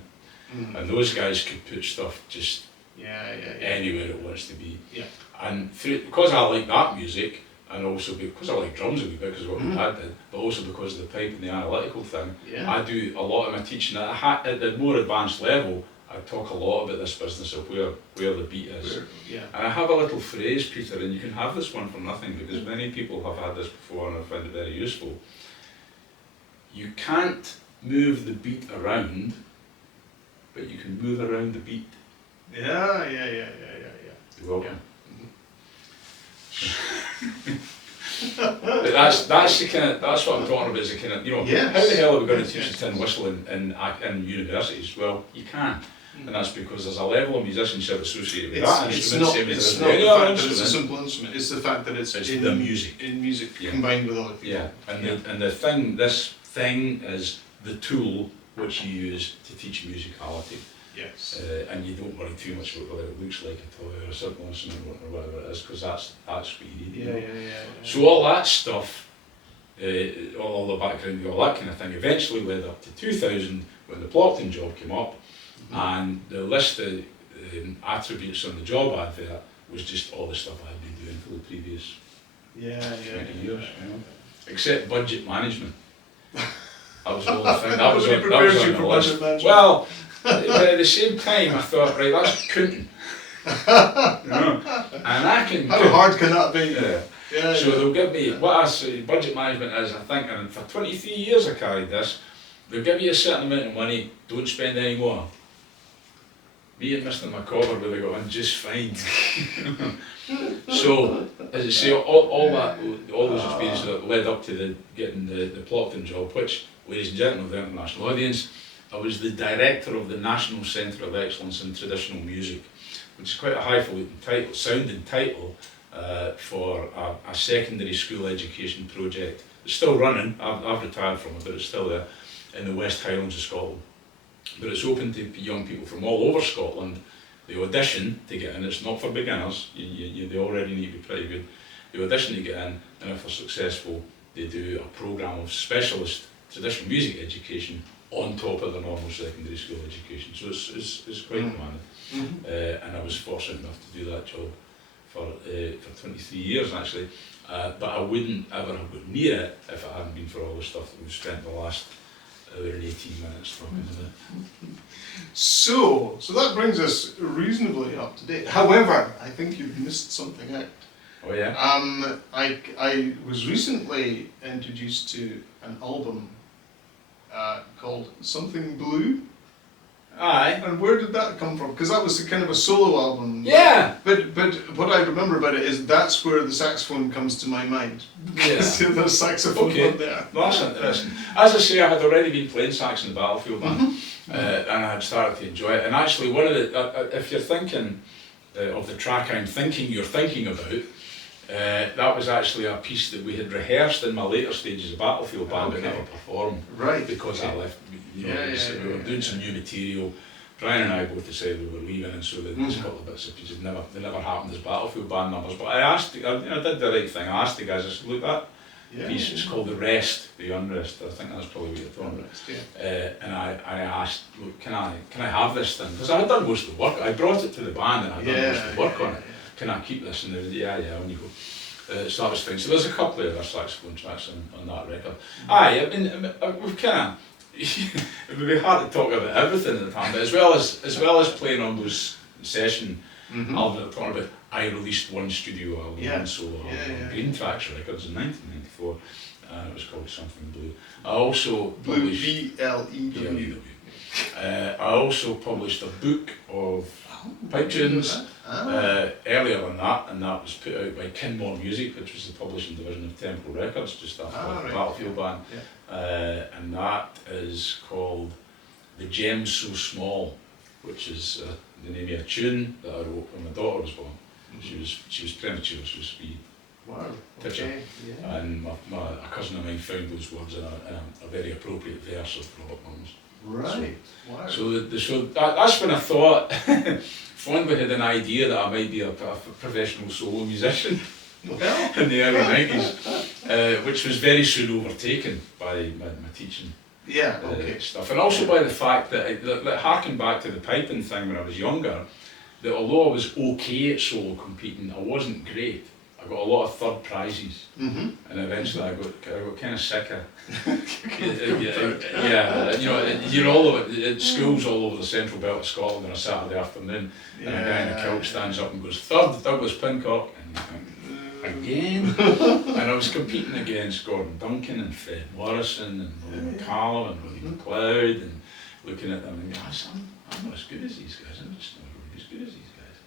And those guys could put stuff just anywhere it wants to be. Yeah. And because I like that music, and also because I like drums a wee bit because of what my dad did, but also because of the pipe and the analytical thing, I do a lot of my teaching at the more advanced level. I talk a lot about this business of where the beat is. And I have a little phrase, Peter, and you can have this one for nothing because many people have had this before and I find it very useful. You can't move the beat around, but you can move around the beat. Yeah. You're welcome. But that's the kind of, that's what I'm talking about, is the kind of, how the hell are we going to teach the tin whistle in universities? Well, you can. And that's because there's a level of musicianship associated with that instrument. It's not the fact that it's a simple instrument, it's the fact that it's the music. In music combined with other people. Yeah, and this thing is the tool which you use to teach musicality. Yes. And you don't worry too much about whether it looks like a toy or a simple instrument or whatever it is, because that's what you need. So all that stuff, all the background, all that kind of thing, eventually led up to 2000 when the Plockton job came up, and the list of attributes on the job advert was just all the stuff I had been doing for the previous 20 years. Except budget management. That was the only thing. That was on the list. Well. But at the same time, I thought, right, that's couldn't. And I can. How hard can that be? So they'll give me, what I say, budget management is, I think, and for 23 years I carried this, they'll give you a certain amount of money, don't spend any more. Me and Mr. McCobber would have got on just fine. So, as I say, all those experiences that led up to getting the Plockton job, which, ladies and gentlemen of the international audience, I was the director of the National Centre of Excellence in Traditional Music, which is quite a highfalutin sounding title for a secondary school education project. It's still running, I've retired from it, but it's still there in the West Highlands of Scotland. But it's open to young people from all over Scotland. They audition to get in, it's not for beginners, they already need to be pretty good. They audition to get in, and if they're successful, they do a programme of specialist traditional music education on top of the normal secondary school education. So it's quite demanding. And I was fortunate enough to do that job for 23 years actually. But I wouldn't ever have got near it if it hadn't been for all the stuff that we've spent the last hour and 18 minutes talking about. So that brings us reasonably up to date. However, I think you've missed something out. Oh yeah? I was recently introduced to an album called Something Blue. Aye. And where did that come from? Because that was kind of a solo album. Yeah. But what I remember about it is that's where the saxophone comes to my mind. Because there's saxophone on there. Well, that's interesting. As I say, I had already been playing sax in the Battlefield band, and I had started to enjoy it. And actually, one of the if you're thinking of the track I'm thinking you're thinking about, that was actually a piece that we had rehearsed in my later stages of Battlefield band but never performed. Right. Because I left, we were doing some new material, Brian and I both decided we were leaving, and so there's a couple of bits of pieces they never happened as Battlefield band numbers. But I did the right thing. I asked the guys, I said, look, that piece is called The Rest, The Unrest. I think that's probably what you're talking about. And I asked, look, can I have this thing? Because I had done most of the work. I brought it to the band and I'd done most of the work on it. Can I keep this? And they were, yeah, on you go. So that was fine. So there's a couple of other saxophone tracks on that record. I mean, we've kind of, it would be hard to talk about everything at the time, but as well as playing on those session albums that I'm talking about, I released one studio album, one solo album on Green Tracks Records in 1994, and it was called Something Blue. I also published B-L-E-W. I also published a book of pipe tunes earlier than that, and that was put out by Kinmore Music, which was the publishing division of Temple Records, just after the Battlefield band. And that is called The Gem So Small, which is the name of a tune that I wrote when my daughter was born. She was premature, she was wee. Wow. Okay. And a cousin of mine found those words in a very appropriate verse of Robert Burns. Right. Wow. So that's when I thought, fondly had an idea that I might be a professional solo musician in the early 90s, which was very soon overtaken by my teaching stuff. And also by the fact that harking back to the piping thing when I was younger, that although I was okay at solo competing, I wasn't great. I got a lot of third prizes, and eventually I got kind of sick of you're all over at schools all over the central belt of Scotland on a Saturday afternoon, and a guy in a kilt stands up and goes, "Third, Douglas Pincock," and you think, again, and I was competing against Gordon Duncan and Fred Morrison and Willie McCallum and Willie McLeod, and looking at them and going, I'm not as good as these guys. I'm just not really as good as these guys.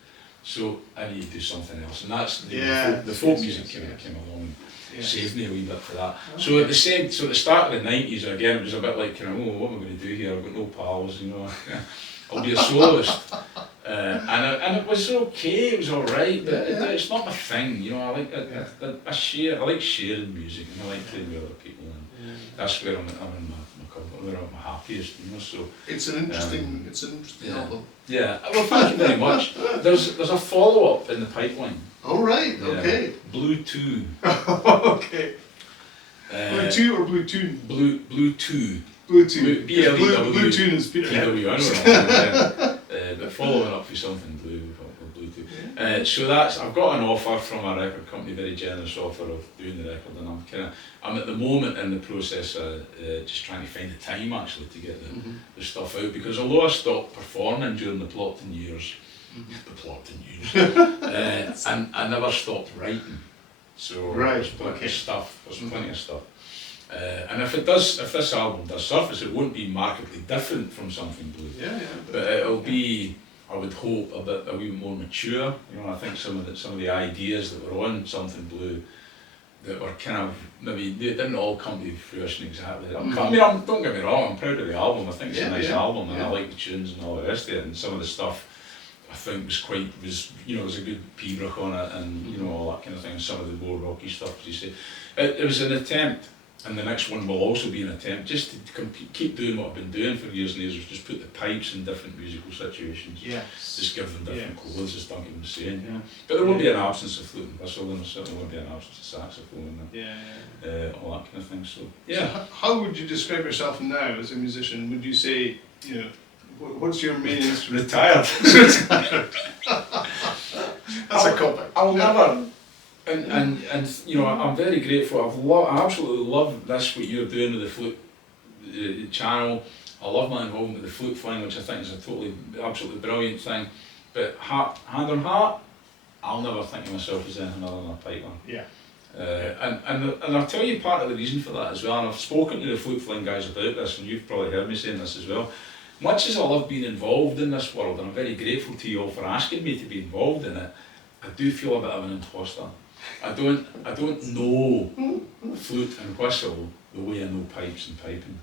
So I need to do something else, and that's the folk music came along and saved me a wee bit for that. So at the start of the 90s, again, it was a bit like, what am I going to do here? I've got no pals, I'll be a soloist. And it was okay, it was alright, but it's not my thing, I like sharing music, and I like playing with other people, and that's where I'm in where I'm happiest, so it's an interesting album. Yeah, well, thank you very much. There's a follow-up in the pipeline. Oh right, okay. Blue 2. Okay. Blue 2 or Blue Tune? Blue 2. Blue 2. Blue Tune is Peter. PW, I know. But following up with something blue. So I've got an offer from a record company, very generous offer of doing the record, and I'm at the moment in the process just trying to find the time actually to get the stuff out, because although I stopped performing during the Plotton years, and I never stopped writing. So there's plenty of stuff. And if this album does surface, it won't be markedly different from Something Blue. But it'll be, I would hope, a wee bit more mature. I think some of the ideas that were on Something Blue that were kind of, maybe they didn't all come to fruition exactly. I mean, don't get me wrong, I'm proud of the album. I think it's a nice album, and I like the tunes and all the rest of it. And some of the stuff I think was a good pibroch on it, and all that kind of thing. And some of the more rocky stuff, as you say, it was an attempt. And the next one will also be an attempt just to keep doing what I've been doing for years and years, just put the pipes in different musical situations. Just give them different clothes, as Duncan was saying. But there won't be an absence of flute and whistle, and there certainly won't be an absence of saxophone and all that kind of thing. So how would you describe yourself now as a musician? Would you say, what's your main instrument? Retired. That's a cop-out. I'll never. And I'm very grateful. I absolutely love this, what you're doing with the Flute channel. I love my involvement with the flute thing, which I think is a absolutely brilliant thing. But hand on heart, I'll never think of myself as anything other than a piper. And I'll tell you part of the reason for that as well. And I've spoken to the flute fling guys about this, and you've probably heard me saying this as well. Much as I love being involved in this world, and I'm very grateful to you all for asking me to be involved in it, I do feel a bit of an imposter. I don't know flute and whistle the way I know pipes and piping.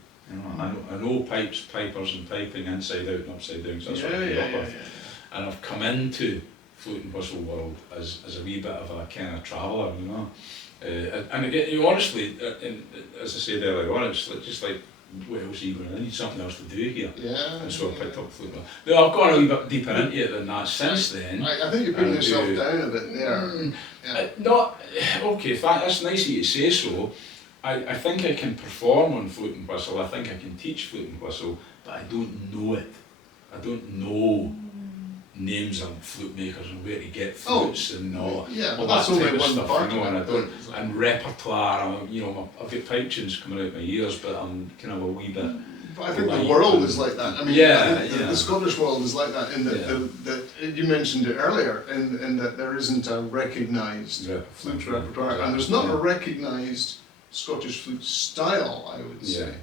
I know pipes, pipers and piping inside out and upside down, so that's what I grew up with. And I've come into flute and whistle world as a wee bit of a kind of traveller, And again, honestly, as I said earlier on, it's just like what else are you going to, I need something else to do here. Yeah. And so I picked up flute. No, I've gone a wee bit deeper into it than that since then. I think you're putting yourself down a bit there. Okay, that's nice of you to say so. I think I can perform on flute and whistle, I think I can teach flute and whistle, but I don't know it. I don't know names of flute makers and where to get flutes and all, but that that's only type of one stuff, part you know, of and it, I don't, and repertoire, I've got pipe tunes coming out my ears, but I'm kind of a wee bit. But I think the world is like that. I mean, I think the Scottish world is like that in that you mentioned it earlier, in that there isn't a recognised flute repertoire, and there's not a recognised Scottish flute style, I would say.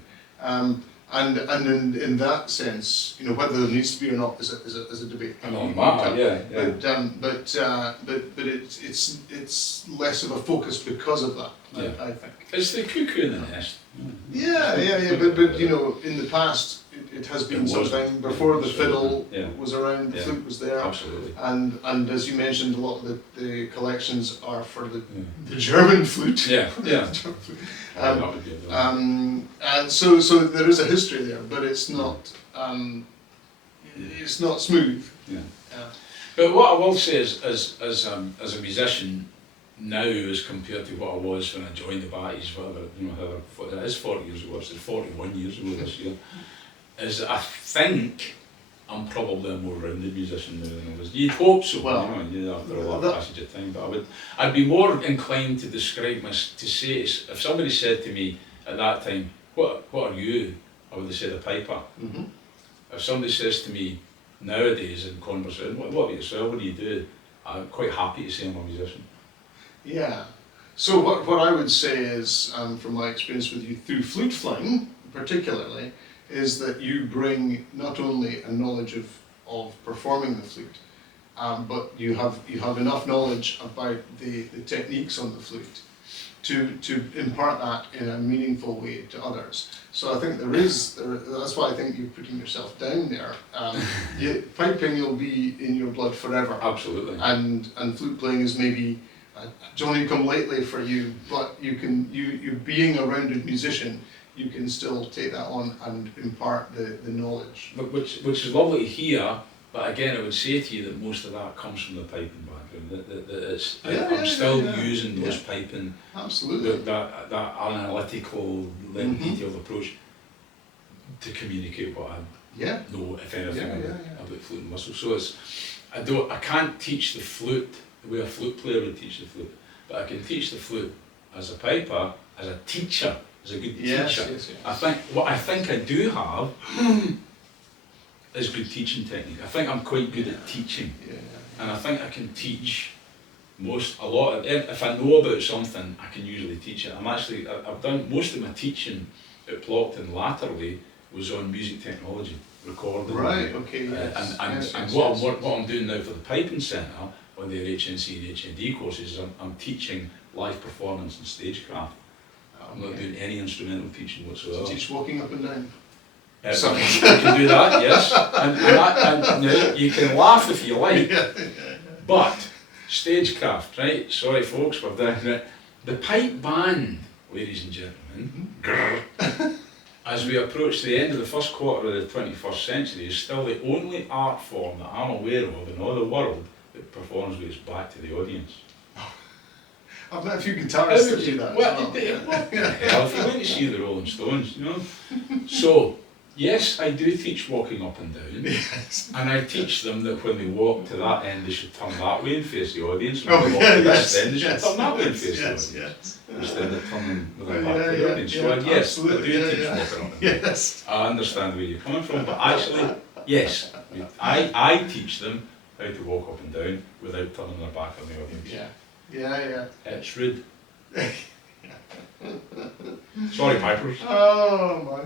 And in that sense, whether there needs to be or not is a debate. But it's less of a focus because of that. I think it's the cuckoo in the nest. But in the past it has been something before the fiddle was around, the flute was there. Absolutely. And as you mentioned, a lot of the collections are for the German flute. And so there is a history there, but it's not smooth. But what I will say is, as a musician now, as compared to what I was when I joined the Batties, however it is 40 years ago, it's 41 years ago this year, is I think I'm probably a more rounded musician now than I was. You'd hope so, after a lot of passage of time. But I'd be more inclined to describe to say, if somebody said to me at that time, what are you? I would have said a piper. Mm-hmm. If somebody says to me nowadays in conversation, what about yourself? What do you do? I'm quite happy to say I'm a musician. Yeah. So what I would say is, from my experience with you through flute flying particularly, is that you bring not only a knowledge of performing the flute, but you have enough knowledge about the techniques on the flute to impart that in a meaningful way to others. So I think that's why I think you're putting yourself down there. Piping will be in your blood forever. Absolutely. And flute playing is maybe Johnny come lately for you, but you being a rounded musician, you can still take that on and impart the knowledge. But which is lovely to hear, but again I would say to you that most of that comes from the piping background. I'm still using those piping, absolutely, that analytical, detailed approach to communicate what I know, if anything, about flute and whistle. So I can't teach the flute the way a flute player would teach the flute, but I can teach the flute as a piper, as a teacher, as a good teacher. Yes. I think I do have is good teaching technique. I think I'm quite good at teaching, and I think I can teach a lot. If I know about something, I can usually teach it. I've done most of my teaching at Plockton latterly was on music technology, recording. Right. Okay. And what I'm doing now for the Piping Centre on their HNC and HND courses, I'm teaching live performance and stagecraft. I'm not doing any instrumental teaching whatsoever. Teach walking up and down. You can do that, yes. And now you can laugh if you like, but stagecraft, right? Sorry folks, we're down it. The pipe band, ladies and gentlemen, as we approach the end of the first quarter of the 21st century, is still the only art form that I'm aware of in all the world that performs with its back to the audience. I've met a few guitarists that do that. If you went to see the Rolling Stones, So, yes, I do teach walking up and down, and I teach them that when they walk to that end, they should turn that way and face the audience. When they walk to this end, they should turn that way and face the audience. Instead of turning with their back to the audience. So, yes, I do teach walking up and down. Yes. I understand where you're coming from, but actually, yes, I teach them how to walk up and down without turning their back on the audience. Yeah. It's rude. Sorry, pipers. Oh man.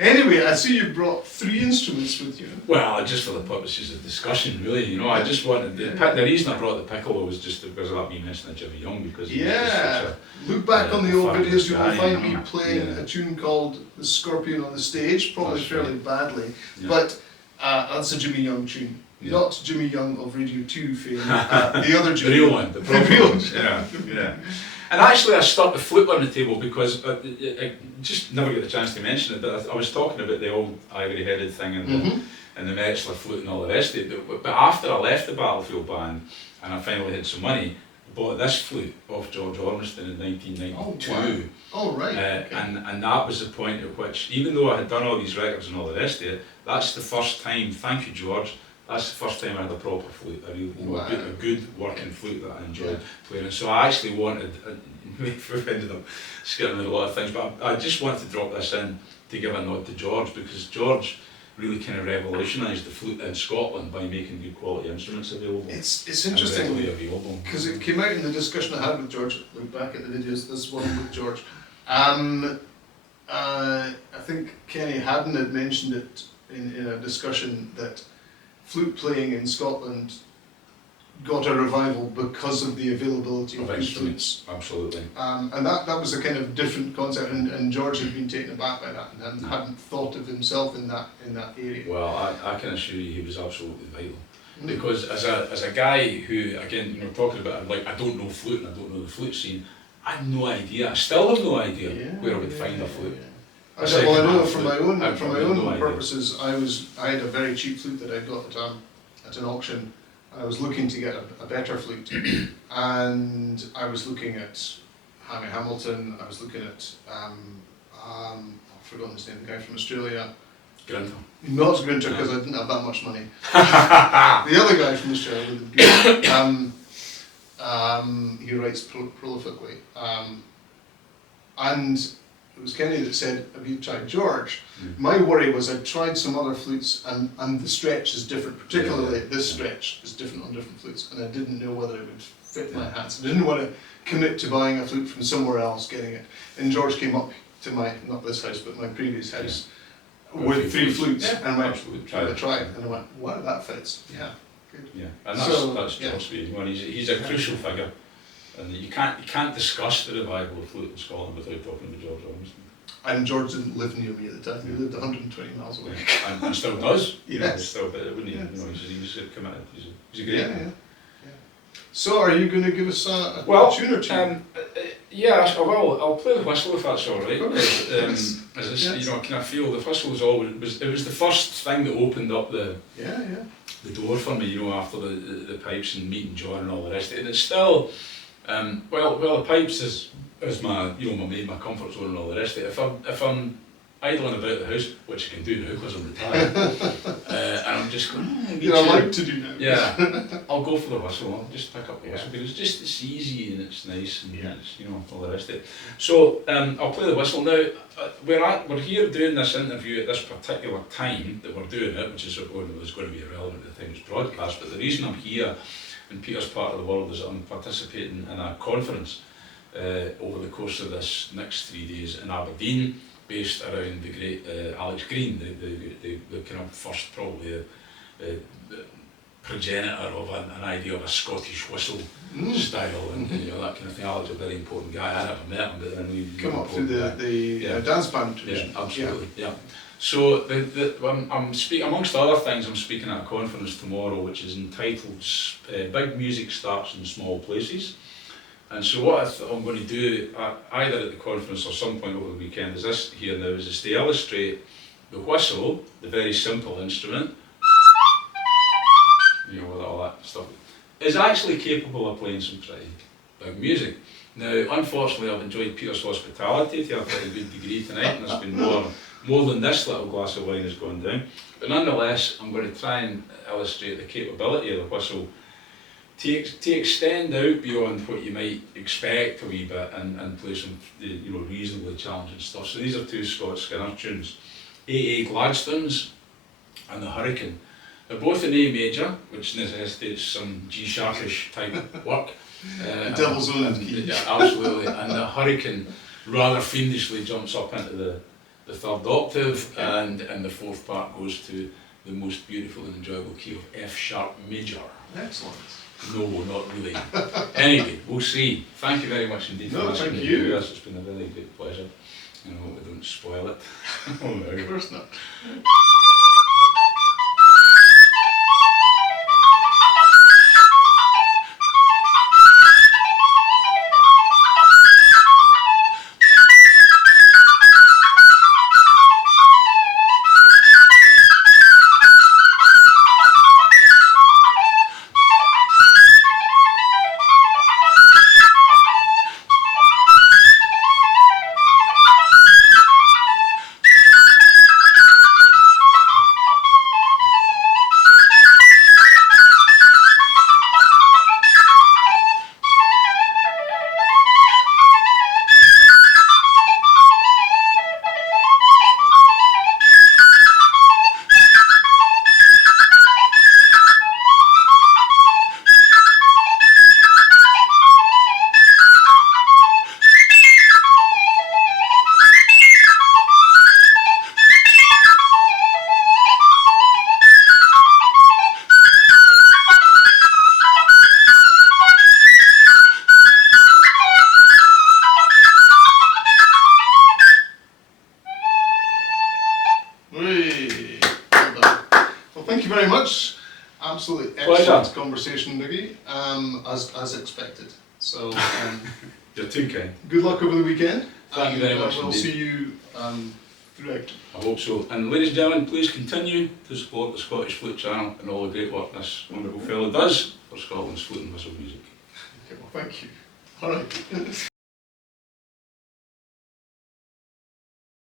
Anyway, I see you brought 3 instruments with you. Well, just for the purposes of discussion, really. I just wanted the reason I brought the piccolo was just because of that me mentioning Jimmy Young, because he was just such a, look back on the old videos, you will find me guy, playing a tune called "The Scorpion on the Stage," probably fairly badly, but that's a Jimmy Young tune. Not Jimmy Young of Radio 2 fame, the other Jimmy. The real one. The real one. And actually I stuck the flute on the table because I just never get the chance to mention it, but I was talking about the old ivory-headed thing and the Metzler flute and all the rest of it. But after I left the Battlefield Band and I finally had some money, I bought this flute off George Ormiston in 1992. Oh, right. Okay. And that was the point at which, even though I had done all these records and all the rest of it, that's the first time, thank you George, that's the first time I had a proper flute, a good working flute that I enjoyed playing. And so I actually wanted, we've ended up skipping a lot of things, but I just wanted to drop this in to give a nod to George, because George really kind of revolutionised the flute in Scotland by making good quality instruments available. It's interesting because it came out in the discussion I had with George. Look back at the videos. This one with George. I think Kenny Haddon had mentioned it in a discussion that flute playing in Scotland got a revival because of the availability of instruments. Absolutely. And that was a kind of different concept, and George had been taken aback by that and hadn't thought of himself in that area. Well, I can assure you he was absolutely vital. Because as a guy who, again, talking about, like, I don't know flute and I don't know the flute scene, I had no idea, I still have no idea where I would find a flute. I know from my own purposes, I had a very cheap flute that I got at an auction. I was looking to get a better flute, and I was looking at Hammy Hamilton. I was looking at I've forgotten his name, the guy from Australia. Grinter. Not Grinter, because I didn't have that much money. The other guy from Australia with the he writes prolifically, and it was Kenny that said, have you tried George? My worry was I'd tried some other flutes and the stretch is different, particularly this stretch is different on different flutes, and I didn't know whether it would fit my hands. I didn't want to commit to buying a flute from somewhere else, getting it. And George came up to not this house, but my previous house with 3 flutes and went, try it. And I went, wow, that fits. Yeah, good. Yeah, and that's George Speed. He's a crucial figure. And you can't discuss the revival of flute in Scotland without talking about George Ormiston. And George didn't live near me at the time. He lived 120 miles away. And still does. Yes. Still, wouldn't he? Yes. He's committed. He's a great man. Yeah. So, are you going to give us a tune or two? Yeah, I will. I'll play the whistle if that's all right. Yes. Can I feel the whistle was it was the first thing that opened up the door for me. After the pipes and meeting John and all the rest of it. And it's still. The pipes is my my comfort zone and all the rest of it. If I'm idling about the house, which I can do now because I'm retired, and I'm just going, I like to do now. Yeah, I'll go for the whistle. I'll just pick up the whistle because it's easy and it's nice and it's, all the rest of it. So I'll play the whistle now. We're here doing this interview at this particular time that we're doing it, which is going to be irrelevant at the time it's broadcast. But the reason I'm here in Peter's part of the world is I'm participating in a conference over the course of this next 3 days in Aberdeen, based around the great Alex Green, the kind of first probably progenitor of an idea of a Scottish whistle style and that kind of thing. Alex is a very important guy. I never met him, but I knew he come up through the dance band tradition. Yeah, absolutely. Yeah. So I'm speaking, amongst other things, I'm speaking at a conference tomorrow which is entitled Big Music Starts in Small Places. And so what I'm going to do, either at the conference or some point over the weekend, is this here now, is to illustrate the whistle, the very simple instrument, with all that stuff, is actually capable of playing some pretty big music. Now, unfortunately, I've enjoyed Peter's hospitality to have a good degree tonight, and there's been more than this little glass of wine has gone down. But nonetheless, I'm going to try and illustrate the capability of the whistle to extend out beyond what you might expect a wee bit and play some reasonably challenging stuff. So these are 2 Scott Skinner tunes, A.A. Gladstone's and The Hurricane. They're both in A major, which necessitates some G sharpish type work. Devil's own key. Yeah, absolutely. And The Hurricane rather fiendishly jumps up into the 3rd octave, and the 4th part goes to the most beautiful and enjoyable key of F sharp major. Excellent. No, not really. Anyway, we'll see. Thank you very much indeed for asking me to do this. It's been a very great pleasure. I hope we don't spoil it. Oh, no. Of course not. you very much. Absolutely Pleasure. excellent conversation, Dougie, as expected. So, You're too kind. good luck over the weekend. Thank you very much We'll indeed. see you throughout. I hope so. And ladies and gentlemen, please continue to support the Scottish Flute channel and all the great work this wonderful fellow does for Scotland's flute and whistle music. Okay, well, thank you. All right.